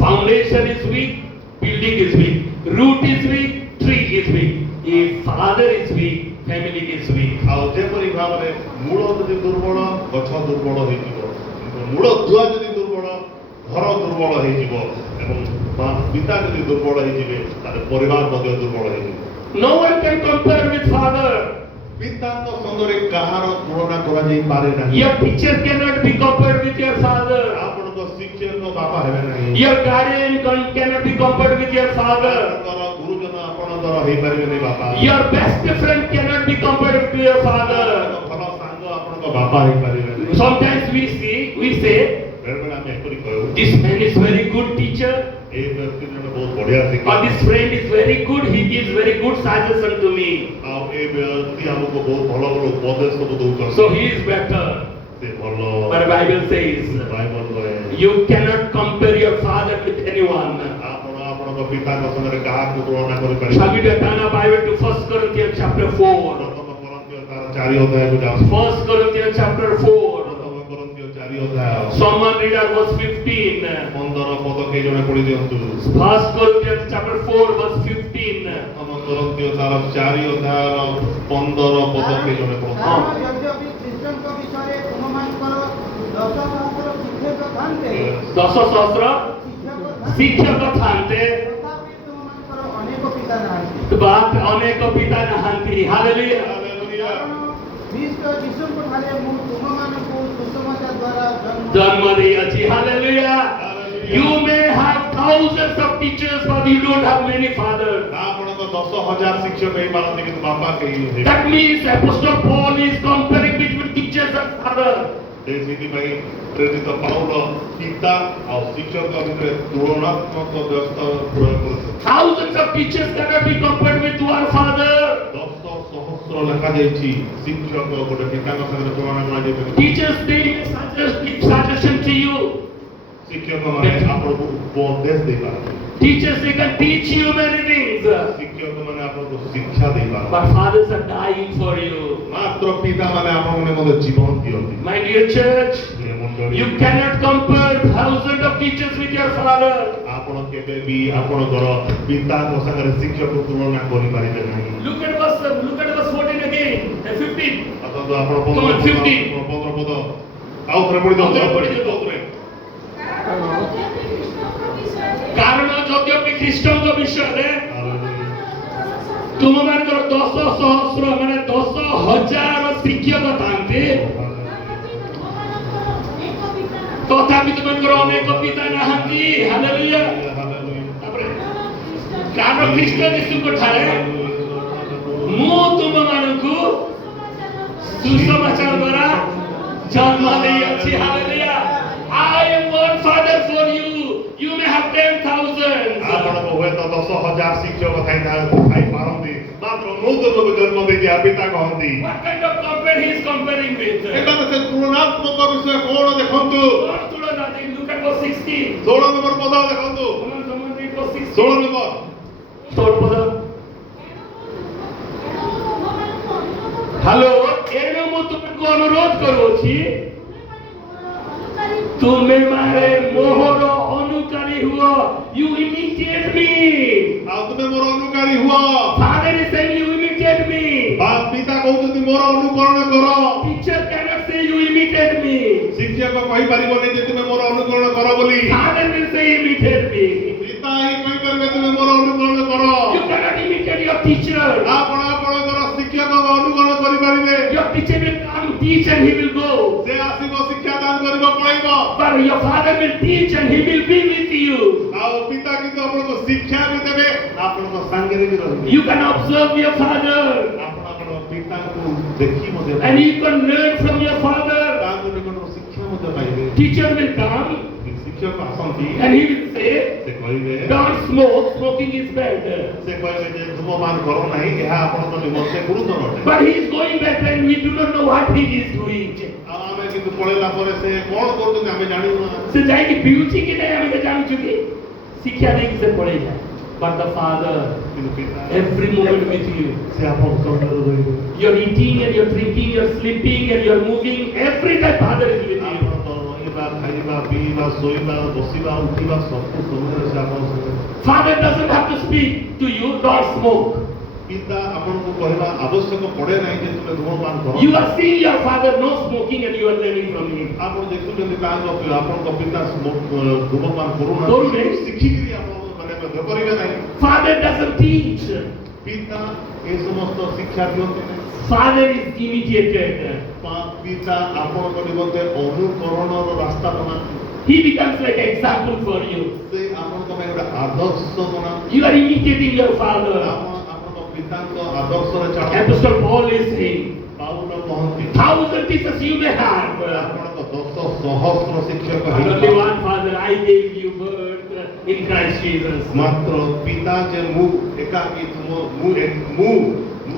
foundation is weak, building is weak. Root is weak, tree is weak. If father is weak, family is weak. ଆଉ ଯେପରି ଭାବରେ ମୂଳ ଯଦି ଦୁର୍ବଳ ଗଛ ଦୁର୍ବଳ ହେଇଯିବ, ମୂଳ ଦୁଆ ଯଦି ଦୁର୍ବଳ ଘର ଦୁର୍ବଳ ହେଇଯିବ ଏବଂ ପିତା ଯଦି ଦୁର୍ବଳ ହେଇଯିବେ ତାହେଲେ ପରିବାର ମଧ୍ୟ ଦୁର୍ବଳ ହେଇଯିବ। No one can compare with father. ପିତାଙ୍କ ସଙ୍ଗରେ କାହାର ତୁଳନା କରାଯାଇ ପାରେ ନାହିଁ। Your teacher cannot be compared with your father. ଆପଣଙ୍କ ଶିକ୍ଷକ ବାପା ହେବେ ନାହିଁ। Your guardian cannot be compared with your father. ଆପଣଙ୍କର ଗୁରୁଜନ ଆପଣଙ୍କର ହେଇପାରିବେନି ବାପା। Your best friend cannot be compared with your father. ଭଲ ସାଙ୍ଗ ଆପଣଙ୍କ ବାପା ହେଇପାରିବେନି। Sometimes we say, ବେଳେବେଳେ ଆମେ ଏପରି କହୁ this man is very good teacher. ଏଇ ବ୍ୟକ୍ତି ଜଣେ ବହୁତ ବଢିଆ Or ଶିକ୍ଷକ। this friend is very good, he gives very good suggestion to me. ଆଉ ଏ ବ୍ୟକ୍ତି ଆମକୁ ବହୁତ ଭଲ ଭଲ ଉପଦେଶ ସବୁ ଦଉଛନ୍ତି। So he is better. ସେ ଭଲ But Bible says, ବାଇବଲ କହେ you cannot compare your father with anyone. ଆପଣ ଆପଣଙ୍କ ପିତାଙ୍କ ସାଙ୍ଗରେ କାହାକୁ ତୁଳନା କରିପାରିବେ। Shall we turn our Bible to 1 Corinthians chapter 4? ପ୍ରଥମ କରନ୍ତୀୟ ତାର 4 ଅଧ୍ୟାୟକୁ ଯାଆନ୍ତୁ। 1 Corinthians chapter 4. ପ୍ରଥମ କରନ୍ତୀୟ 4 ଅଧ୍ୟାୟ Someone read our verse 15. 15 ପଦ କେହି ଜଣେ ପଢି ଦିଅନ୍ତୁ। 1 Corinthians chapter 4 verse 15. ପ୍ରଥମ କରନ୍ତୀୟ ତାର 4 ଅଧ୍ୟାୟର 15 ପଦ କେହି ଜଣେ ପଢନ୍ତୁ। ହଁ। ଯଦ୍ୟପି ଖ୍ରୀଷ୍ଟଙ୍କ ବିଷୟରେ ତୁମମାନଙ୍କର 10 ସହସ୍ର ଶିକ୍ଷକ ଥାନ୍ତେ, 10 ସହସ୍ର ଶିକ୍ଷକ ଥାନ୍ତେ, ତଥାପି ତୁମମାନଙ୍କର ଅନେକ ପିତା ନାହାନ୍ତି। ବାପ ଅନେକ ପିତା ନାହାନ୍ତି। ହାଲେଲୁୟା। ହାଲେଲୁୟା। କାରଣ ଖ୍ରୀଷ୍ଟ ଯୀଶୁଙ୍କ ଠାରେ ମୁଁ ତୁମମାନଙ୍କୁ ସୁସମାଚାର ଦ୍ୱାରା ଜନ୍ମ ଦେଇଅଛି। Hallelujah. You may have thousands of teachers, but you don't have many fathers. ଆପଣଙ୍କ 10,000 ଶିକ୍ଷକ ହେଇପାରନ୍ତି କିନ୍ତୁ ବାପା କେହି ହେଇପାରିବେନି। That means Apostle Paul is comparing between teachers and fathers. ସେଥିପାଇଁ ପ୍ରେରିତ ପାଉଲ ପିତା ଆଉ ଶିକ୍ଷକ ଭିତରେ ତୁଳନାତ୍ମକ ବ୍ୟବସ୍ଥା ପ୍ରୟୋଗ କରୁଛନ୍ତି। Thousands of teachers cannot be compared with one father. 10 ସହସ୍ର ଲେଖାଯାଇଛି ଶିକ୍ଷକ ଗୋଟେ ପିତାଙ୍କ ସାଙ୍ଗରେ ତୁଳନା କରାଯାଇପାରିବ। Teachers, they give suggestion to you. ଶିକ୍ଷକମାନେ ଆପଣଙ୍କୁ ଉପଦେଶ ଦେଇପାରନ୍ତି। Teachers, they can teach you many things. ଶିକ୍ଷକମାନେ ଆପଣଙ୍କୁ ଶିକ୍ଷା ଦେଇପାରନ୍ତି। But fathers are dying for you. ମାତ୍ର ପିତାମାନେ ଆପଣଙ୍କ ନିମନ୍ତେ ଜୀବନ ଦିଅନ୍ତି। My dear church, ପ୍ରିୟ ମଣ୍ଡଳୀ, you cannot compare thousands of teachers with your father. ଆପଣ କେବେ ବି ଆପଣଙ୍କର ପିତାଙ୍କ ସାଙ୍ଗରେ ଶିକ୍ଷକ ତୁଳନା କରିପାରିବେ ନାହିଁ। Look at verse 14 again, and 15. ଆସନ୍ତୁ ଆପଣ Come on, 15 15 ପଦ ଆଉ ଥରେ ପଢି ଦିଅନ୍ତୁ। ଆଉ ଥରେ ପଢି ଦିଅନ୍ତୁ। କାରଣ ଯଦ୍ୟପି ଖ୍ରୀଷ୍ଟଙ୍କ ବିଷୟରେ ତୁମମାନଙ୍କର 10 ସହସ୍ର ମାନେ 10,000 ଶିକ୍ଷକ ଥାନ୍ତି, ତଥାପି ତୁମମାନଙ୍କର ଅନେକ ପିତା ନାହାନ୍ତି। ହାଲେଲୁୟା। ତାପରେ କାରଣ ଖ୍ରୀଷ୍ଟ ଯୀଶୁଙ୍କ ଠାରେ ମୁଁ ତୁମମାନଙ୍କୁ ସୁସମାଚାର ଦ୍ୱାରା ଜନ୍ମ ଦେଇଅଛି। Hallelujah. I am one father for you. You may have 10,000. ଆପଣଙ୍କ ହୁଏତ 10,000 ଶିକ୍ଷକ ଥାଇପାରନ୍ତି ମାତ୍ର ମୁଁ ତୁମକୁ ଜନ୍ମ ଦେଇଛି ପିତା କହନ୍ତି। What kind of compare he is comparing with? ଏଠାରେ ସେ ତୁଳନାତ୍ମକ ବିଷୟ କଣ ଦେଖନ୍ତୁ। What ତୁଳନା? Look at verse 16. 16 ନମ୍ବର ପଦ ଦେଖନ୍ତୁ। Someone read verse 16. 16 ନମ୍ବର 16 ପଦ। ହ୍ୟାଲୋ, ଏଣୁ ମୁଁ ତୁମକୁ ଅନୁରୋଧ କରୁଅଛି, ତୁମେ ମାନେ ମୋହର ଅନୁକାରୀ ହୁଅ। You imitate me. ଆଉ ତୁମେ ମୋର ଅନୁକାରୀ ହୁଅ। Father is saying you imitate me. ପିତା କହୁଛନ୍ତି ମୋର ଅନୁକରଣ କର। Teacher cannot say you imitate me. ଶିକ୍ଷକ କହିପାରିବନି ଯେ ତୁମେ ମୋର ଅନୁକରଣ କର ବୋଲି। Father will say, imitate me. ପିତା ହିଁ କହିପାରିବେ ତୁମେ ମୋର ଅନୁକରଣ କର। You cannot imitate your teacher. ଆପଣ ଆପଣଙ୍କର ଶିକ୍ଷକଙ୍କ ଅନୁକରଣ କରିପାରିବେ। Your teacher will come, teach, and he will go. ସେ ଆସିବ ଶିକ୍ଷାଦାନ କରିବ ପଳେଇବ। But your father will teach, and he will be with you. ଆଉ ପିତା କିନ୍ତୁ ଆପଣଙ୍କୁ ଶିକ୍ଷା ବି ଦେବେ, ଆପଣଙ୍କ ସାଙ୍ଗରେ ବି ରହିବେ। You can observe your father, ଆପଣ ଆପଣଙ୍କ ପିତାଙ୍କୁ ଦେଖି ମଧ୍ୟ and you can learn from your father. ତାଙ୍କ ନିକଟରୁ ଶିକ୍ଷା ମଧ୍ୟ ପାଇବେ। Teacher will come, ଶିକ୍ଷକ ଆସନ୍ତି, and he will say, ସେ କହିବେ don't smoke, smoking is bad. ସେ କହିବେ ଯେ ଧୂମପାନ କର ନାହିଁ, ଏହା ଆପଣଙ୍କ ନିମନ୍ତେ ଗୁରୁତର ଅଟେ। But he is going back, and we do not know what he is doing. ଆଉ ଆମେ କିନ୍ତୁ ପଳେଇଲା ପରେ ସେ କଣ କରୁଛନ୍ତି ଆମେ ଜାଣିବୁ ନା। ସେ ଯାଇକି ପିଉଛି କି ନାହିଁ ଆମେ ଜାଣିଛୁ କି? ଶିକ୍ଷା ଦେଇକି ସେ ପଳେଇଲା। But the father, କିନ୍ତୁ ପିତା every moment with you. ସେ ଆପଣଙ୍କ ସଙ୍ଗରେ ରହିବେ। You're eating and you're drinking, you're sleeping and you're moving. Every time father is with you. ଆପଣଙ୍କ ରହିବା, ଖାଇବା, ପିଇବା, ଶୋଇବା, ବସିବା, ଉଠିବା ସବୁ ସମୟରେ ସେ ଆପଣଙ୍କ ସଙ୍ଗରେ। Father doesn't have to speak to you, don't smoke. ପିତା ଆପଣଙ୍କୁ କହିବା ଆବଶ୍ୟକ ପଡେ ନାହିଁ ଯେ ତୁମେ ଧୂମପାନ କର। You are seeing your father no smoking and you are learning from him. ଆପଣ ଦେଖୁଛନ୍ତି ଆପଣଙ୍କ ପିତା ଧୂମପାନ କରୁନାହିଁ। କରୁନାହାନ୍ତି, ଶିଖିକିରି ଆପଣ ମାନେ ମଧ୍ୟ କରିବେ ନାହିଁ। Father doesn't teach. ପିତା ଏ ସମସ୍ତ ଶିକ୍ଷା ଦିଅନ୍ତି ନାହିଁ। Father is imitated. ପିତା ଆପଣଙ୍କ ନିମନ୍ତେ ଅନୁକରଣର ରାସ୍ତା ବନାନ୍ତି। He becomes like an example for you. ସେ ଆପଣଙ୍କ ପାଇଁ ଗୋଟେ ଆଦର୍ଶ ବନାନ୍ତି। You are imitating your father. ଆପଣଙ୍କ ପିତାଙ୍କ ଆଦର୍ଶରେ ଚାଲନ୍ତି। Apostle Paul is saying, Paul କହନ୍ତି 1,000 teachers you may have. ଆପଣଙ୍କ 10,000 ଶିକ୍ଷକ But only one father, I gave you birth in Christ Jesus. ମାତ୍ର ପିତା ଯେ ମୁଁ ଏକାକୀ ମୁଁ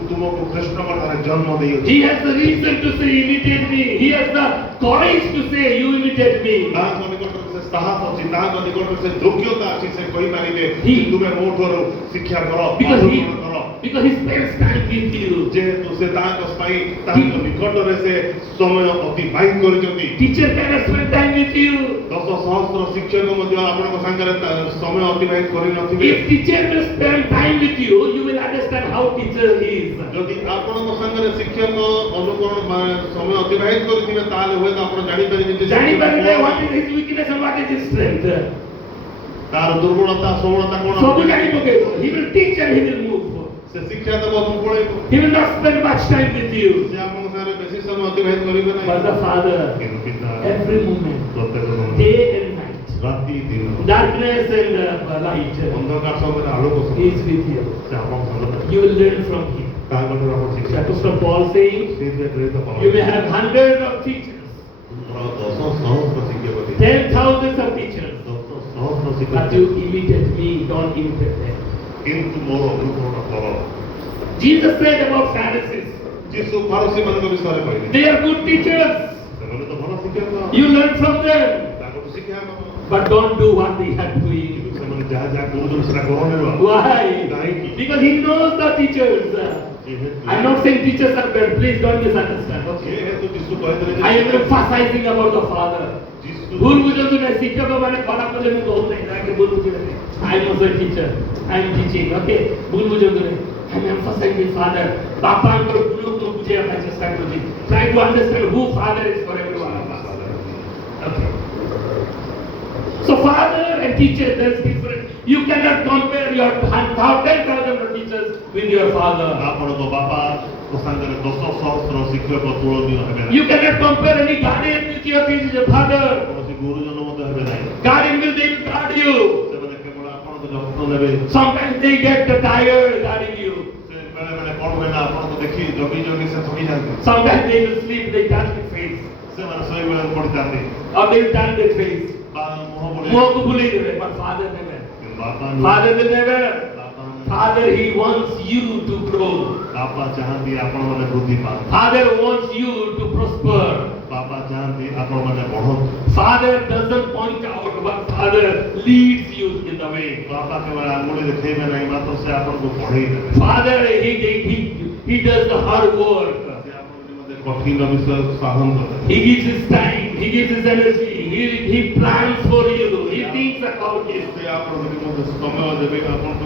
ତୁମକୁ ଖ୍ରୀଷ୍ଟଙ୍କଠାରେ ଜନ୍ମ ଦେଇଅଛି। He has the reason to say imitate me. He has the courage to say you imitate me. ତାଙ୍କ ନିକଟରେ ସେ ସାହସ ଅଛି, ତାଙ୍କ ନିକଟରେ ସେ ଯୋଗ୍ୟତା ଅଛି, ସେ କହିପାରିବେ ତୁମେ ମୋଠାରୁ ଶିକ୍ଷା କର, ଅନୁକରଣ କର। Because he spends time with you. ଯେହେତୁ ସେ ତାଙ୍କ ପାଇଁ ତାଙ୍କ ନିକଟରେ ସେ ସମୟ ଅତିବାହିତ କରିଛନ୍ତି। Teacher cannot spend time with you. 10,000 ଶିକ୍ଷକ ମଧ୍ୟ ଆପଣଙ୍କ ସାଙ୍ଗରେ ସମୟ ଅତିବାହିତ କରିନଥିବେ। If teacher will spend time with you, you will understand how teacher is. ଯଦି ଆପଣଙ୍କ ସାଙ୍ଗରେ ଶିକ୍ଷକ ଅନୁକରଣ ସମୟ ଅତିବାହିତ କରିଥିବେ ତାହେଲେ ହୁଏତ ଆପଣ ଜାଣିପାରିବେ ଯେ ଜାଣିପାରିବେ what is his weakness and what is his strength. ତାର ଦୁର୍ବଳତା ସବଳତା କଣ ସବୁ ଜାଣି ପକେଇବ. He will teach and he will move. ସେ ଶିକ୍ଷା ଦେବ ଏବଂ ପଳେଇବ। He will not spend much time with you. ସେ ଆପଣଙ୍କ ସାଙ୍ଗରେ ବେଶୀ ସମୟ ଅତିବାହିତ କରିବେ ନାହିଁ। But the father, କିନ୍ତୁ ପିତା every moment, ପ୍ରତ୍ୟେକ day and night, ରାତି ଦିନ darkness and light, ଅନ୍ଧକାର ସମୟରେ ଆଲୋକ he ସମୟରେ is with you. ସେ ଆପଣଙ୍କ ସାଙ୍ଗରେ You will learn from him. ତାଙ୍କଠାରୁ ଆପଣ So ଶିକ୍ଷା Apostle Paul saying, ସେଇଥିରେ ପ୍ରେରିତ Paul you may have hundreds of teachers, 10,000 ଶିକ୍ଷକ ଥିଲେ। 10,000s of teachers, 10,000 ଶିକ୍ଷକ but you imitate me, don't imitate them. କିନ୍ତୁ ମୋର ଅନୁକରଣ କର। Jesus said about Pharisees, ଯୀଶୁ ଫାରୁସୀମାନଙ୍କ ବିଷୟରେ କହିଲେ they are good teachers. ସେମାନେ ତ ଭଲ ଶିକ୍ଷକ, You learn from them, ତାଙ୍କଠୁ ଶିକ୍ଷା ନେବ। but don't do what they are doing. ସେମାନେ ଯାହା ଯାହା କହୁଛନ୍ତି ସେଟା କରନି। Why? କାହିଁକି? Because he knows the teachers. I'm not saying teachers are bad. Please don't misunderstand. Okay? ଯେହେତୁ ଯୀଶୁ କହିଥିଲେ ଯେ I am emphasizing about the father. ଯୀଶୁ ଭୁଲ ବୁଝନ୍ତୁ ନାହିଁ, ଶିକ୍ଷକ ମାନେ ଖରାପ କଲେ ମୁଁ କହୁନାହିଁ, ତାକେ ଭୁଲ ବୁଝିବେ ନାହିଁ। I am also a teacher. I am teaching. Okay? ଭୁଲ ବୁଝନ୍ତୁ ନାହିଁ। I am emphasizing father. ବାପାଙ୍କର ଗୁଣକୁ ବୁଝେଇବା ପାଇଁ ଚେଷ୍ଟା କରୁଛି. Try to understand who father is for every one of us. Okay. So father and teacher, there's different. You cannot compare your 10,000 teachers with your father. ଆପଣଙ୍କ ବାପାଙ୍କ ସାଙ୍ଗରେ 10,000 ଶିକ୍ଷକ ତୁଳନୀୟ ହେବେ ନାହିଁ। You cannot compare any guardian with your teacher, father. କୌଣସି ଗୁରୁଜନ ମଧ୍ୟ ହେବେ ନାହିଁ। Guardian will they guard you. ସେମାନେ କେବଳ ଆପଣଙ୍କ ଯତ୍ନ ନେବେ। Sometimes they get tired guarding you. ସେ ବେଳେ ବେଳେ କଣ ହୁଏ ନା ଆପଣଙ୍କୁ ଦେଖି ଜଗି ଜଗି ସେ ଥକି ଯାଆନ୍ତି। Sometimes they will sleep, they turn their face. ସେମାନେ ଶୋଇବେଳେ ପଡ଼ିଥାନ୍ତି Or they will turn their face. ବା ମୁହଁ ବୁଲେଇ ମୁହଁକୁ ବୁଲେଇ ଦେବେ, but father never. ବାପା Father will never. ବାପା Father, he wants you to grow. ବାପା ଚାହାନ୍ତି ଆପଣମାନେ ବୃଦ୍ଧି ପାଆନ୍ତୁ। Father wants you to prosper. ବାପା ଚାହାନ୍ତି ଆପଣମାନେ ବଢ଼ନ୍ତୁ। Father doesn't point out, but father leads you in the way. ବାପା କେବଳ ଆଙ୍ଗୁଳି ଦେଖେଇବେ ନାହିଁ, ମାତ୍ର ସେ ଆପଣଙ୍କୁ ବଢ଼େଇ ଦେବେ। Father, he does the hard work. ସେ ଆପଣଙ୍କ ନିମନ୍ତେ କଠିନ ବିଷୟ ସାଧନ କରେ। He gives his time, he gives his energy, he plans for you, he thinks about you. ସେ ଆପଣଙ୍କ ନିମନ୍ତେ ସମୟ ଦେବେ, ଆପଣଙ୍କ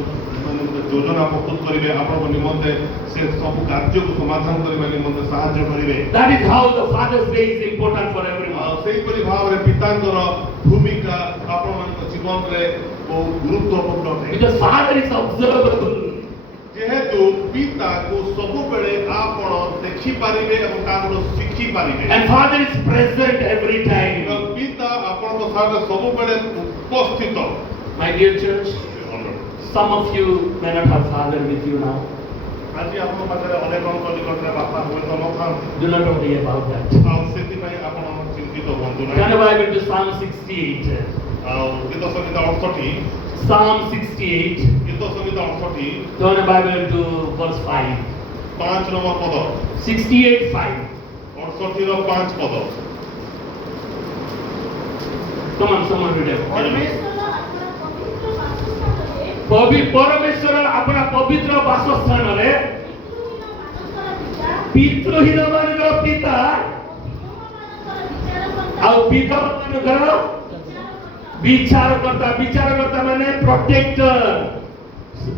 ନିମନ୍ତେ ଯୋଜନା ପ୍ରସ୍ତୁତ କରିବେ, ଆପଣଙ୍କ ନିମନ୍ତେ ସେ ସବୁ କାର୍ଯ୍ୟକୁ ସମାଧାନ କରିବା ନିମନ୍ତେ ସାହାଯ୍ୟ କରିବେ। That is how the Father's Day is important for everyone. ଆଉ सेहीपरि भाव रे पितांकर भूमिका आपण मान जीवन रे बहुत गुरुत्वपूर्ण है Because father is observable. जेहेतु पिता को सब बेले आपण देखि पारिबे एवं तार शिखि पारिबे And father is present every time. पिता आपण को साथ सब बेले उपस्थित My dear church, some of you may not have father with you now. आज आपण पाखरे अनेकଙ୍କ निकटरे बापा होय तो नथां Do not worry about that. आ सेति पय आपण चिंतित होंतु Turn ना the Bible to Psalm 68. आ गीत संगीत 68 Psalm 68. गीत संगीत 68 Turn the Bible to verse 5. 5 number पद 68 5. 68 ର 5 पद Come on, someone read it. परमेश्वर आपन परमेश्वर अपना पवित्र पवित्र बासस्थान वासस्थान रे पितृहीन मानकर पितृहीन मानकर पिता विचार ଆଉ ବିଧବା ମାନଙ୍କର ବିଚାରକର୍ତ୍ତା ମାନେ ପ୍ରୋଟେକ୍ଟର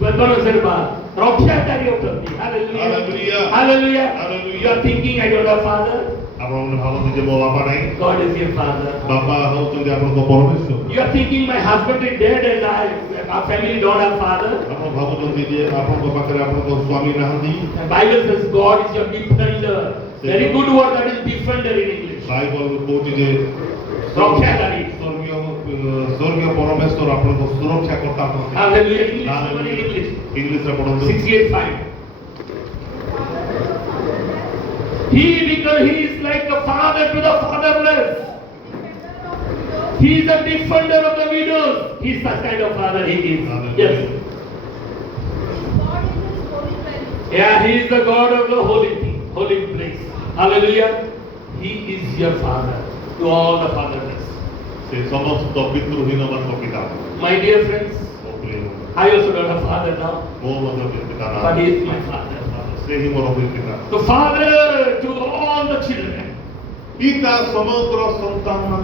ବଦନ ସେବା ରକ୍ଷାକାରୀ ଅଟନ୍ତି Hallelujah. Hallelujah hallelujah Hallelujah. you are thinking I don't have father आपण भावନ୍ତି जे मो बापा नाही God is your father बापा होउचंदी आपण को परमेश्वर you are thinking my husband is dead and our family don't have father आपण भावुचंदी जे आपण को पाखरे आपण को स्वामी नाहंदी the Bible says God is your defender very good word that is defender in English Bible कहूची जे रक्षाकारी स्वर्गीय परमेश्वर आपण को सुरक्षा करता आपण hallelujah English इंग्लिश रे पढନ୍ତୁ 68:5 he is like a father to the fatherless. He is a defender of the widows. He is such kind of father he is. Yes. Yeah, he is the God of the holy place. Hallelujah. He is your father to all the fatherless. से समस्त पितृहीन मान पिता My dear friends, I also don't have father now, मो मधे पिता ना but he is my father. से ही मोर पिता The father to all the children. पिता समग्र संतान मान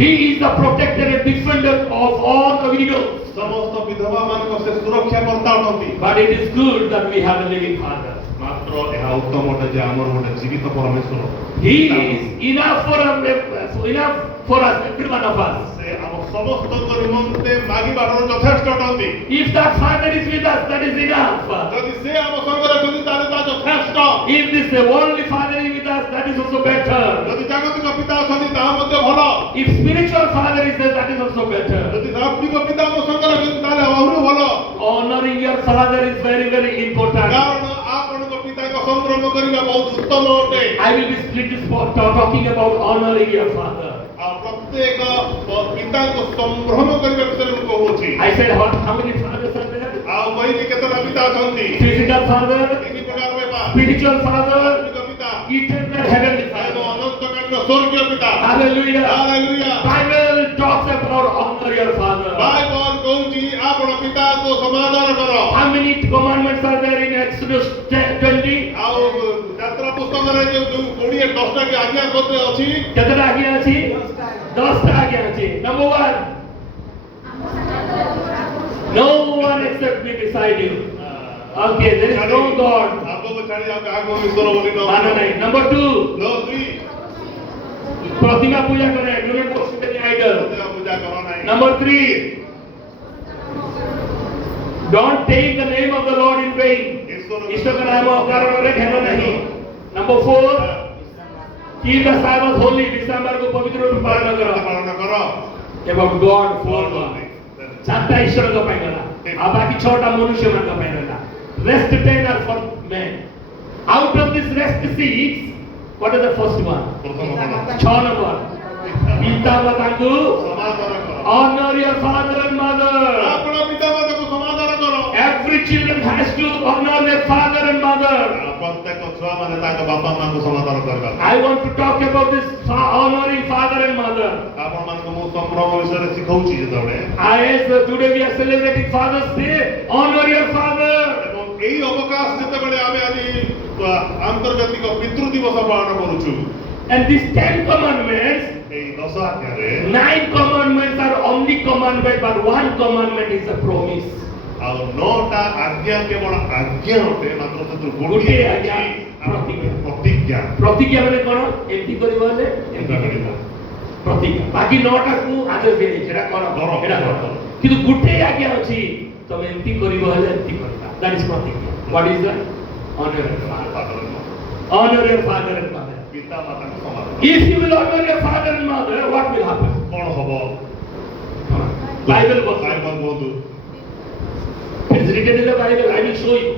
He is the protector and defender of all the widows. समस्त विधवा मान को से सुरक्षा करता होती But it is good that we have a living father. मात्र ଏହା उत्तम अटे जे हमर गोटे जीवित परमेश्वर He is enough for us, every one of us. से हम समस्त को निमंते मागी बाडर यथेष्ट अटंती If that father is with us, that is enough. यदि से हम संग रखती ताले ता यथेष्ट If this only father is with us, that is also better. यदि जागतिक पिता अछंती ता मध्ये भलो If spiritual father is there, that is also better. यदि आत्मिक पिता हम संग रखती ताले आहुरि भलो Honoring your father is very, very important. कारण आपनको पिता को संग्रह करबा बहुत उत्तम अटे I will be talking about honoring your father. आ प्रत्येक पिता को संभ्रम करबा विषय में कहूची I said, how many fathers are there? आ वही केतना पिता अछंती Physical father, तीन प्रकार में spiritual father, आत्मिक पिता eternal heavenly एवं father. अनंत काल स्वर्गीय पिता Hallelujah. Hallelujah Bible talks about honor your father. Bible कहूची आपण पिता को समादर करो How many commandments are there in Exodus 20? आ यात्रा पुस्तक रे जो 20 10 के आज्ञा करते अछि केतना आज्ञा अछि? 10 टा आज्ञा अछि. Number 1. No one except me beside you. Okay, there is no God. आपको को छाड़ी आप आगो ईश्वर बोली न मानो नहीं. Number 2. नो 3 प्रतिमा पूजा करे. Do not worship any idol. पूजा करो नहीं Number 3. Don't take the name of the Lord in vain. ईश्वर का नाम अवकारण रे घेनो नहीं. Number 4. Keep the Sabbath holy. विश्रामवार को पवित्र रूप में पालन करो. पालन करो About God 4. चारटा ईश्वर का पाई गला. अब बाकी 6टा मनुष्य मान का पाई गला. Rest 10 are for men. Out of this rest 6, what is the first one? प्रथम करो 6 number. पिता माताको समादर करो honor your father and mother. आपण पिता माता को समादर करो Every children has to honor their father and mother. प्रत्येक छुआ माने ताके बापा मां को समादर करबा I want to talk about this honoring father and mother. आपण मान को मो संभ्रम विषय रे सिखाउची जेतबे As today we are celebrating Father's Day, honor your father. এবং এই অবকাশ যেতবেলে আমি আজি আন্তর্জাতিক পিতৃ দিবস পালন করুছু And these 10 commandments, এই 10 আজ্ঞারে 9 commandments are only commandment, but 1 commandment is a promise. ଆଉ 9ଟା ଆଜ୍ଞା କେବଳ ଆଜ୍ଞା ଅଟେ ମାତ୍ର ସେଥିରୁ ଗୋଟିଏ ଗୋଟିଏ ଆଜ୍ଞା ପ୍ରତିଜ୍ଞା ପ୍ରତିଜ୍ଞା ମାନେ କଣ? ଏମିତି କରିବ ହେଲେ ଏମିତି ଏନ୍ତା କରିବ. କରିବ ପ୍ରତିଜ୍ଞା ବାକି ନଅଟା କୁ ଆଦେଶ ଦିଏ ସେଟା କର କର, ଏଟା କର। କର କିନ୍ତୁ ଗୋଟେ ଆଜ୍ଞା ଅଛି ତମେ ଏମିତି କରିବ ହେଲେ ଏମିତି କରିବା that is ପ୍ରତିଜ୍ଞା what is that honor your father honor your father and mother ପିତା ମାତାଙ୍କୁ ସମାଦର if you will honor your father and mother what will happen କଣ ହବ bible verse ବାଇବଲ କୁହନ୍ତୁ it's written in the bible I will show you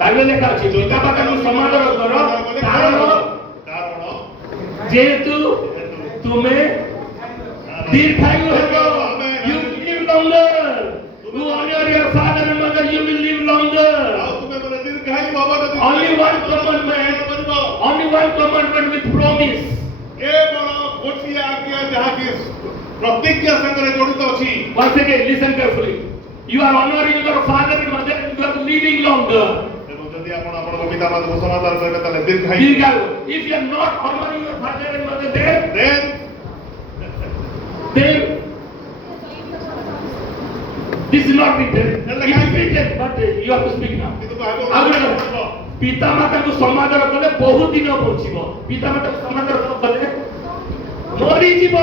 bible ଲେଖା ଅଛି ପିତା ମାତାଙ୍କୁ ସମାଦର କର କାରଣ ଯେହେତୁ ତୁମେ ଦୀର୍ଘାୟୁ ହେବ you will live longer you honor your father and mother you will live longer ଆଉ ତୁମେ ମାନେ ଦୀର୍ଘାୟୁ ହବ ଯଦି only one commandment with promise କେବଳ ଗୋଟିଏ ଆଜ୍ଞା ଯାହାକି ପ୍ରତିଜ୍ଞା ସାଙ୍ଗରେ ଜଡ଼ିତ ଅଛି once again listen carefully you are honoring your father and mother and you are living longer ଏବଂ ଯଦି ଆପଣ ଆପଣଙ୍କ ପିତା ମାତାଙ୍କୁ ସମାଦର କରିବେ ତାହେଲେ ଦୀର୍ଘାୟୁ ଦୀର୍ଘାୟୁ if you are not honoring your father and mother then this is not written it is written but you have to speak now କିନ୍ତୁ ବାଇବଲ ଆଉ ଗୋଟେ କଥା, ପିତା ମାତାଙ୍କୁ ସମାଦର କଲେ ବହୁତ ଦିନ ବଞ୍ଚିବ ପିତା ମାତାଙ୍କୁ ସମାଦର କଲେ ମରିଯିବ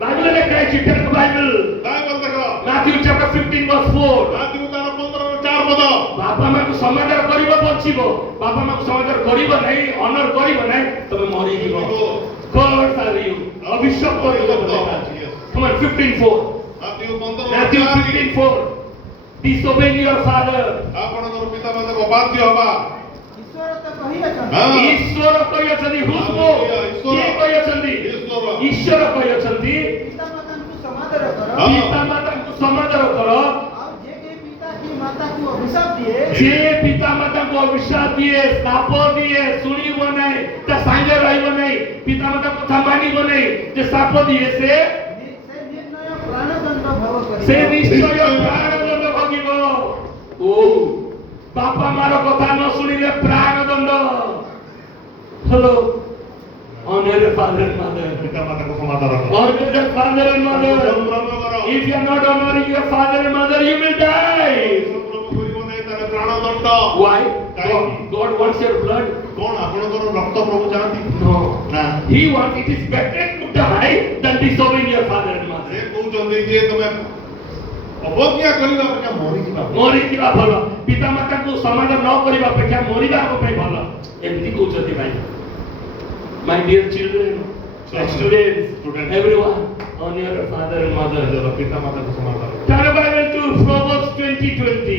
ବାଇବଲରେ ଲେଖା ଅଛି ଟେକ୍ ବାଇବଲ ବାଇବଲ ଦେଖ ମାଥ୍ୟୁ ଚାପ୍ଟର 15 verse 4 ମାଥ୍ୟୁ ତାର 15 ର 4 ପଦ ବାପା ମାଙ୍କୁ ସମାଦର କରିବ ବଞ୍ଚିବ ବାପା ମାଙ୍କୁ ସମାଦର କରିବ ନାହିଁ ଅନର କରିବ ନାହିଁ ତମେ ମରିଯିବ curse are you ଅଭିଶପ୍ତ ହେଇଯିବ ଲେଖା ଅଛି come on 15:4 Matthew 15 Matthew 15:4 disobeying your father ଆପଣଙ୍କର ପିତା ମାତାଙ୍କୁ ଅବାଧ୍ୟ ହବା ଈଶ୍ୱର ତ କହିଅଛନ୍ତି ହଁ। ଈଶ୍ୱର କହିଅଛନ୍ତି who spoke କିଏ କହିଅଛନ୍ତି ଈଶ୍ୱର କହିଅଛନ୍ତି ପିତାମାତାଙ୍କୁ ସମାଦର କର ହଁ। ପିତା ମାତାଙ୍କୁ ସମାଦର କର ଆଉ ଯେ କେହି ପିତା କି ମାତାକୁ ଅଭିଶାପ ଦିଏ ଯେ ପିତା ମାତାଙ୍କୁ ଅଭିଶାପ ଦିଏ ଶ୍ରାପ ଦିଏ ଶୁଣିବ ନାହିଁ ତା ସାଙ୍ଗେ ରହିବ ନାହିଁ ପିତା ମାତା କଥା ମାନିବ ନାହିଁ ଯେ ଶ୍ରାପ ଦିଏ ସେ ନିର୍ଣ୍ଣୟ ପ୍ରାଣଦଣ୍ଡ ଭୋଗ କରିବ ସେ ନିଶ୍ଚୟ ପ୍ରାଣଦଣ୍ଡ ଭୋଗିବ ଓ ବାପା ମାର କଥା ନ ଶୁଣିଲେ ପ୍ରାଣଦଣ୍ଡ hello honor your father and mother ପିତା ମାତାଙ୍କୁ ସମାଦର କର honor your father and mother ସଂଗ୍ରାମ କର if you are not honoring your father and mother you will die ସଂଗ୍ରାମ କରିବ ନାହିଁ ତାହେଲେ ପ୍ରାଣଦଣ୍ଡ why God wants your blood କଣ ଆପଣଙ୍କର ରକ୍ତ ପ୍ରଭୁ ଚାହାନ୍ତି no ନା he wants it is better to die than disobeying your father and mother ସେ କହୁଛନ୍ତି ଯେ ତମେ ଅବଜ୍ଞା କରିବା ଅପେକ୍ଷା ମରିଯିବା ମରିଯିବା ଭଲ ପିତା ମାତାଙ୍କୁ ସମାଧାନ ନ କରିବା ଅପେକ୍ଷା ମରିବା ଆମ ପାଇଁ ଭଲ ଏମିତି କହୁଛନ୍ତି ଭାଇ my dear children students everyone honor your father and mother ପିତା ମାତାଙ୍କୁ ସମାଦର turn your Bible to Proverbs 20:20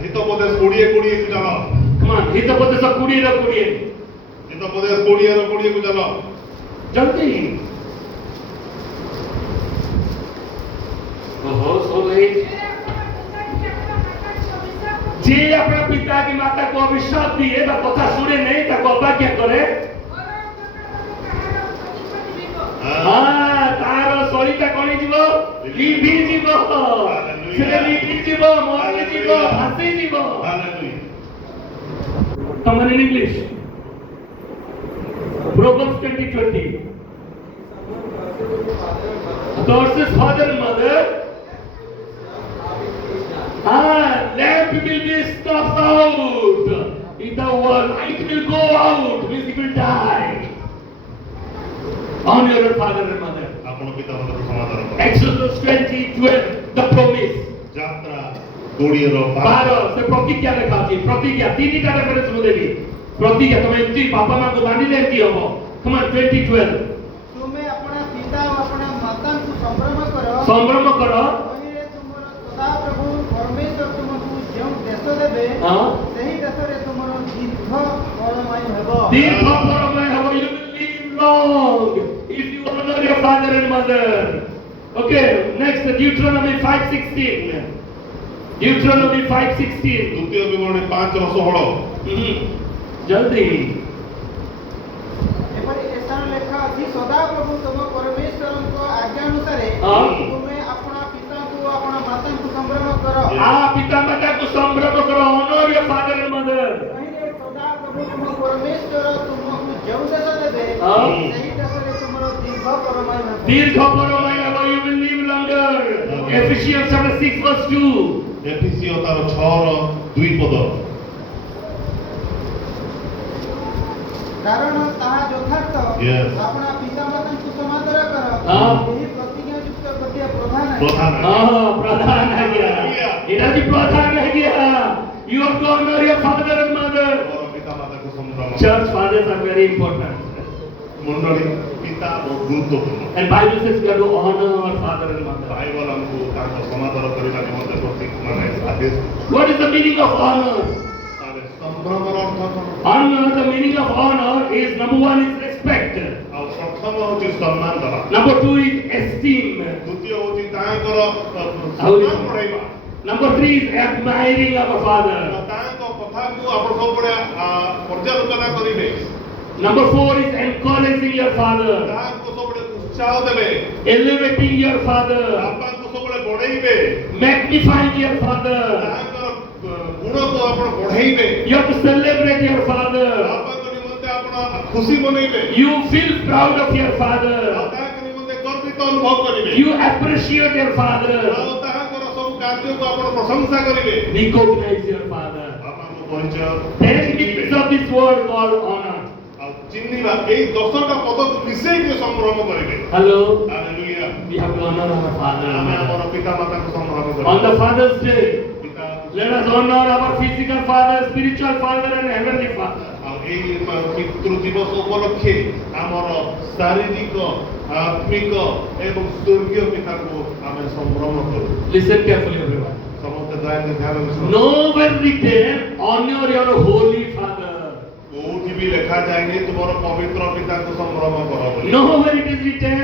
ହିତୋପଦେଶ 20:20 କୁ ଚାଲ come on ହିତୋପଦେଶ 20:20 ହିତୋପଦେଶ 20:20 କୁ ଚାଲ जल्दी ओहो सो लेट जे अपना पिता की माता को अभिशाप दिए बा कथा सुने नहीं ताको अवज्ञा करे हां तार शरीरटा कोनी जीव लिभि जीव से लिभि जीव मरि जीव भासी जीव hallelujah come on in English Proverbs 20:20 Versus father and mother lamp will be snuffed out in the world light will go out means it will die honor your father and mother ଆପଣ ପିତା ମାତାଙ୍କୁ ସମାଦର କର Exodus 20:12 the promise ଯାତ୍ରା 20 ର 12 से प्रतिज्ञा ଲେଖା ଅଛି ପ୍ରତିଜ୍ଞା ତିନିଟା ରେଫରେନ୍ସ ମୁଁ ଦେବି ପ୍ରତିଜ୍ଞା ତମେ ଏମିତି ବାପା ମାଙ୍କୁ ମାନିଲେ ଏମିତି ହବ come on 20:12 ତୁମେ ଆପଣା ପିତା ଓ ଆପଣା ମାତାଙ୍କୁ ସଂଭ୍ରମ କର ତହିଁରେ ତୁମର ସଦାପ୍ରଭୁ ପରମେଶ୍ୱର ତୁମକୁ ଯେଉଁ ଦେଶ ଦେବେ ହଁ ସେହି ଦେଶରେ ତୁମର ଦୀର୍ଘ ଫଳମୟ ହେବ ଦୀର୍ଘ ଫଳମୟ ହେବ you will live long if you honor your father and mother okay next Deuteronomy 5:16 Deuteronomy 5:16 ଦ୍ୱିତୀୟ ବିବରଣୀ 5:16 ଜଲ୍ଦି ଏପରି ଏସାର ଲେଖା ଅଛି ସଦାପ୍ରଭୁ ତୁମ ପରମେଶ୍ୱରଙ୍କ ଆଜ୍ଞା ଅନୁସାରେ ହଁ। ତୁମେ ଆପଣା ପିତାଙ୍କୁ ଓ ଆପଣା ମାତାଙ୍କୁ ସଂଭ୍ରମ କର ପିତା ମାତାଙ୍କୁ ସଂଭ୍ରମ କର honor your father and mother ତହିଁରେ ସଦାପ୍ରଭୁ ତୁମ ପରମେଶ୍ୱର ତୁମକୁ ଯେଉଁ ଦେଶ ଦେବେ ହଁ। ସେହି ଦେଶରେ ତୁମର ଦୀର୍ଘ ଫଳମୟ ହେବ ଦୀର୍ଘ ଫଳମୟ ହେବ you will live longer Ephesians chapter 6 verse 2 ଏଫିସିଓ ତାର 6 ର 2 ପଦ କାରଣ ତାହା ଯଥାର୍ଥ Yes. ଆପଣା ପିତାମାତାଙ୍କୁ ସମାଦର କର ହଁ। ଏହି ପ୍ରତିଜ୍ଞାଯୁକ୍ତ ଗୋଟିଏ ପ୍ରଧାନ ପ୍ରଧାନ प्रधान है गया इधर भी प्रधान है गया you have to honor your father and mother ମୋର ପିତା ମାତାକୁ ସମ୍ଭ୍ରମ church fathers are very important ମଣ୍ଡଳୀ ପିତା ବହୁତ ଗୁରୁତ୍ୱପୂର୍ଣ୍ଣ and Bible says we have to honor our father and mother Bible ଆମକୁ ତାଙ୍କ ସମାଦର କରିବା ନିମନ୍ତେ ପ୍ରତି ମାନେ ଆଦେଶ what is the meaning of honor ତାହେଲେ ସମ୍ଭ୍ରମର ଅର୍ଥ କଣ honor the meaning of honor is number 1 is respect ଆଉ ପ୍ରଥମ ହେଉଛି ସମ୍ମାନ ଦେବା number 2 is esteem ଦ୍ୱିତୀୟ ହେଉଛି ତାଙ୍କର ଆହୁରି ସମ୍ମାନ ବଢ଼ାଇବା number 3 is admiring our father ତାଙ୍କ କଥାକୁ ଆପଣ ସବୁବେଳେ ପର୍ଯ୍ୟାଲୋଚନା କରିବେ number 4 is encouraging your father ତାହାଙ୍କୁ ସବୁବେଳେ ଉତ୍ସାହ ଦେବେ elevating your father ବାପାଙ୍କୁ ସବୁବେଳେ ବଢ଼େଇବେ magnifying your father ତାଙ୍କର ଗୁଣକୁ ଆପଣ ବଢ଼େଇବେ you have to celebrate your father ବାପାଙ୍କ ନିମନ୍ତେ ଆପଣ ଖୁସି ମନେଇବେ you feel proud of your father ଆଉ ତାହାଙ୍କ ନିମନ୍ତେ ଗର୍ବିତ ଅନୁଭବ କରିବେ you appreciate your father ଆଉ ତାହାଙ୍କର ସବୁ କାର୍ଯ୍ୟକୁ ଆପଣ ପ୍ରଶଂସା କରିବେ recognize your father ବାପାଙ୍କ ପରିଚୟ 10 meanings of this word called honor ଆଉ ଚିହ୍ନିବା ଏଇ 10ଟା ପଦକୁ ମିଶେଇକି ସମ୍ଭ୍ରମ କରିବେ hello hallelujah we have to honor our father and ଆମେ mother. ଆମର ପିତା ମାତାଙ୍କୁ ସମ୍ଭ୍ରମ on the କରିବା father's day ପିତା let us honor our physical father spiritual father and heavenly father ଆଉ ଏଇ ପିତୃ ଦିବସ ଉପଲକ୍ଷେ ଆମର ଶାରୀରିକ ଆତ୍ମିକ ଏବଂ ସ୍ୱର୍ଗୀୟ ପିତାଙ୍କୁ ଆମେ ସମ୍ଭ୍ରମ କରୁ listen carefully everyone ସମସ୍ତେ ଦୟାକରି ଧ୍ୟାନ ଶୁଣ nowhere written honor your holy father କୋଉଠି ବି ଲେଖା ଯାଇନି ତୁମର ପବିତ୍ର ପିତାଙ୍କୁ ସମ୍ଭ୍ରମ କର ବୋଲି nowhere it is written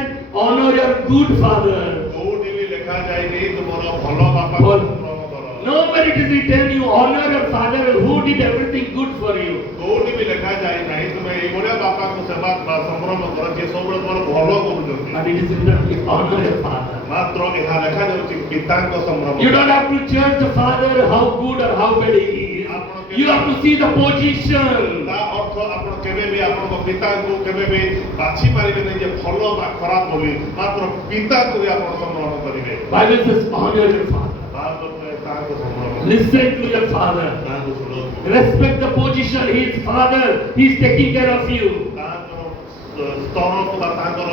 honor your good father କୋଉଠି ବି ଲେଖା ଯାଇନି ତୁମର ଭଲ ବାପାଙ୍କୁ ଭଲ। ସମ୍ଭ୍ରମ କର nowhere it is written you honor your father who did everything good for you କୋଉଠି ବି ଲେଖା ଯାଇ ନାହିଁ ତୁମେ ଏଇଭଳିଆ ବାପାଙ୍କୁ ସେବା ବା ସମ୍ଭ୍ରମ କର ଯିଏ ସବୁବେଳେ ତୁମର ଭଲ କରୁଛନ୍ତି but it is written you honor your father ମାତ୍ର ଏହା ଲେଖାଯାଉଛି ପିତାଙ୍କ ସମ୍ଭ୍ରମ you don't have to judge the father how good or how bad he is you have to see the position ତା ଅର୍ଥ ଆପଣ କେବେ ବି ଆପଣଙ୍କ ପିତାଙ୍କୁ କେବେ ବି ବାଛି ପାରିବେନି ଯେ ଭଲ ବା ଖରାପ ବୋଲି ମାତ୍ର ପିତାକୁ ହିଁ ଆପଣ ସମ୍ଭ୍ରମ କରିବେ Bible says honor your father ତାହାଙ୍କୁ ସମ୍ଭ୍ରମ listen to your father ତାହାଙ୍କୁ ଶୁଣନ୍ତୁ respect the position he is father he is taking care of you ତାଙ୍କର ସ୍ତରକୁ ବା ତାଙ୍କର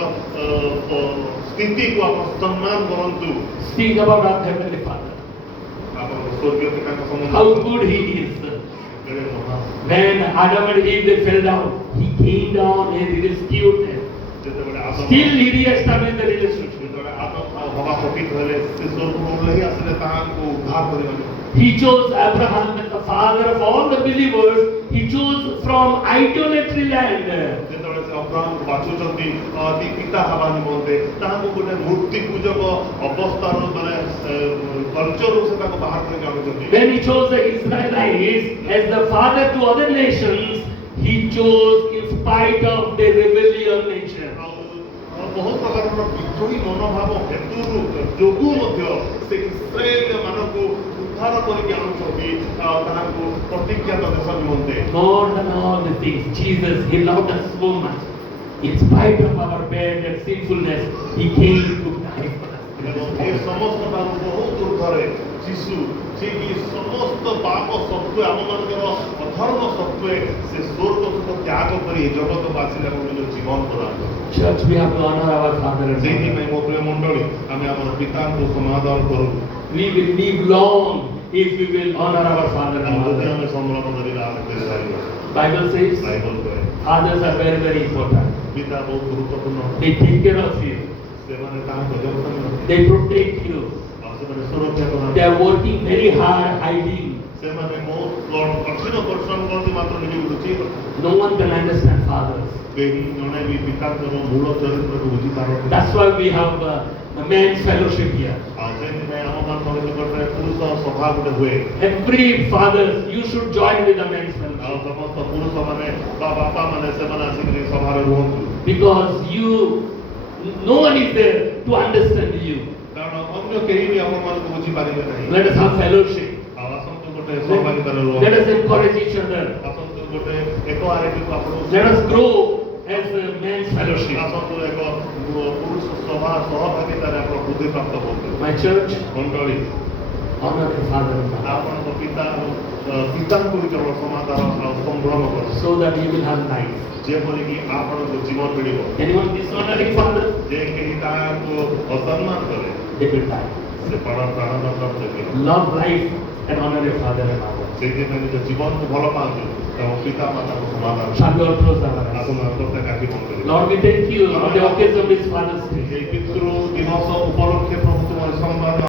ସ୍ଥିତିକୁ ଆପଣ ସମ୍ମାନ କରନ୍ତୁ speak about our heavenly father ଆପଣଙ୍କ ସ୍ୱର୍ଗୀୟ ପିତାଙ୍କ how ସମ୍ବନ୍ଧ good he is କେଡ଼େ ମହାନ। when Adam and Eve they fell down he came down and he rescued them ଯେତେବେଳେ Adam still he reestablished the relationship ଯେତେବେଳେ ଆଦମ ଆଉ ହବା ପତିତ ହେଲେ ସେ ସ୍ୱର୍ଗରୁ ଓହ୍ଲେଇ ଆସିଲେ ତାହାଙ୍କୁ ଉଦ୍ଧାର କରିବା ନିମନ୍ତେ। he chose Abraham as the father of all the believers he chose from idolatry land ଯେତେବେଳେ ସେ ଅବ୍ରାହମକୁ ବାଛୁଛନ୍ତି ପିତା ହେବା ନିମନ୍ତେ ତାହାଙ୍କୁ ଗୋଟେ ମୂର୍ତ୍ତି ପୂଜକ ଅବସ୍ଥାରୁ ମାନେ କଲଚରରୁ ସେ ତାକୁ ବାହାର କରି ଆଣୁଛନ୍ତି। when he chose the Israelites as the father to other nations he chose in spite of their rebellion nature ଆଉ ବହୁତ ପ୍ରକାରର ବିଦ୍ରୋହୀ ମନୋଭାବ ହେତୁରୁ ଯୋଗୁଁ ମଧ୍ୟ ସେ ଇସ୍ରାଏଲ ମାନଙ୍କୁ ଉଦ୍ଧାର କରିକି ଆଣୁଛନ୍ତି ତାହାଙ୍କୁ ପ୍ରତିଜ୍ଞାତ ଦେଶ ନିମନ୍ତେ। more than all the things Jesus he loved us so much in spite of our bad and sinfulness he came to die for us ଏବଂ ଏ ସମସ୍ତ ଠାରୁ ବହୁତ ଉର୍ଦ୍ଧ୍ୱରେ ଯୀଶୁ ଯିଏକି ସମସ୍ତ ପାପ ସତ୍ତ୍ୱେ ଆମମାନଙ୍କର ଅଧର୍ମ ସତ୍ତ୍ୱେ ସେ ସ୍ୱର୍ଗ ସୁଖ ତ୍ୟାଗ କରି ଏ ଜଗତକୁ ଆସିଲେ ଏବଂ ନିଜ ଜୀବନ ପ୍ରଦାନ କଲେ। church we have to honor our father and mother ସେଇଥିପାଇଁ ମୋ ପ୍ରିୟ ମଣ୍ଡଳୀ ଆମେ ଆମର ପିତାଙ୍କୁ ସମାଦର କରୁ we will live long if we will honor our father and ଆଉ ଯଦି mother ଆମେ ସମ୍ଭ୍ରମ କରିବା ଆମେ କରିପାରିବା। Bible says ବାଇବଲ କହେ fathers are very very important ପିତା ବହୁତ ଗୁରୁତ୍ୱପୂର୍ଣ୍ଣ they take care of you ସେମାନେ ତାହାଙ୍କ ଯତ୍ନ ନିଅନ୍ତି they protect you ଆଉ ସେମାନେ ସୁରକ୍ଷା they କରନ୍ତି are working very hard hiding ସେମାନେ ବହୁତ କଠିନ ପରିଶ୍ରମ କରନ୍ତି ମାତ୍ର ନିଜକୁ ଲୁଚେଇ ରଖନ୍ତି। no one can understand fathers କେହି ଜଣେ ବି ପିତାଙ୍କର ମୂଳ ଚରିତ୍ରକୁ ବୁଝିପାରନ୍ତି। that's why we have the men's fellowship here ଆଉ ସେଥିପାଇଁ ଆମମାନଙ୍କ ନିକଟରେ ପୁରୁଷ ସଭା ଗୋଟେ ହୁଏ। every fathers you should join with the men's ଆଉ fellowship ସମସ୍ତ ପୁରୁଷମାନେ ବା ବାପାମାନେ ସେମାନେ ଆସିକରି ସଭାରେ ରୁହନ୍ତୁ because you no one is there to understand you କାରଣ ଅନ୍ୟ କେହି ବି ଆପଣମାନଙ୍କୁ ବୁଝିପାରିବେ ନାହିଁ। let us have fellowship ଆଉ ଆସନ୍ତୁ ଗୋଟେ ସହଭାଗିତାରେ let ରୁହନ୍ତୁ us encourage each other ଆସନ୍ତୁ ଗୋଟେ ଏକ ଆରେଟିକୁ ଆପଣ let us grow as a men's fellowship ଆସନ୍ତୁ ଏକ ପୁରୁଷ ସଭା ସହଭାଗିତାରେ ଆପଣ ବୃଦ୍ଧି ପ୍ରାପ୍ତ ହୁଅନ୍ତୁ। my church ମଣ୍ଡଳୀ Honor your father and mother ଆପଣଙ୍କ ପିତାଙ୍କୁ ବି କେବଳ ସମାଦର ଆଉ ସମ୍ଭ୍ରମ କରନ୍ତୁ so that you will have life. ଯେପରିକି ଆପଣଙ୍କୁ ଜୀବନ ମିଳିବ Anyone dishonoring father, ଯେ କେହି ତାହାକୁ ଅସମ୍ମାନ କରେ they will die. ସେ ପ୍ରାଣଦଣ୍ଡ ଦେବେ Love life and honor your father and mother. ସେଇଥିପାଇଁ ନିଜ ଜୀବନକୁ ଭଲ ପାଆନ୍ତୁ ଏବଂ ପିତା ମାତାଙ୍କୁ ସମାଧାନ Shall we all close our eyes? ଆସନ୍ତୁ ପ୍ରତ୍ୟେକ ଆଖି ବନ୍ଦ କରିବେ Lord, we thank you on the occasion of this Father's Day. এই পিতৃ দিবস উপলক্ষে প্রভু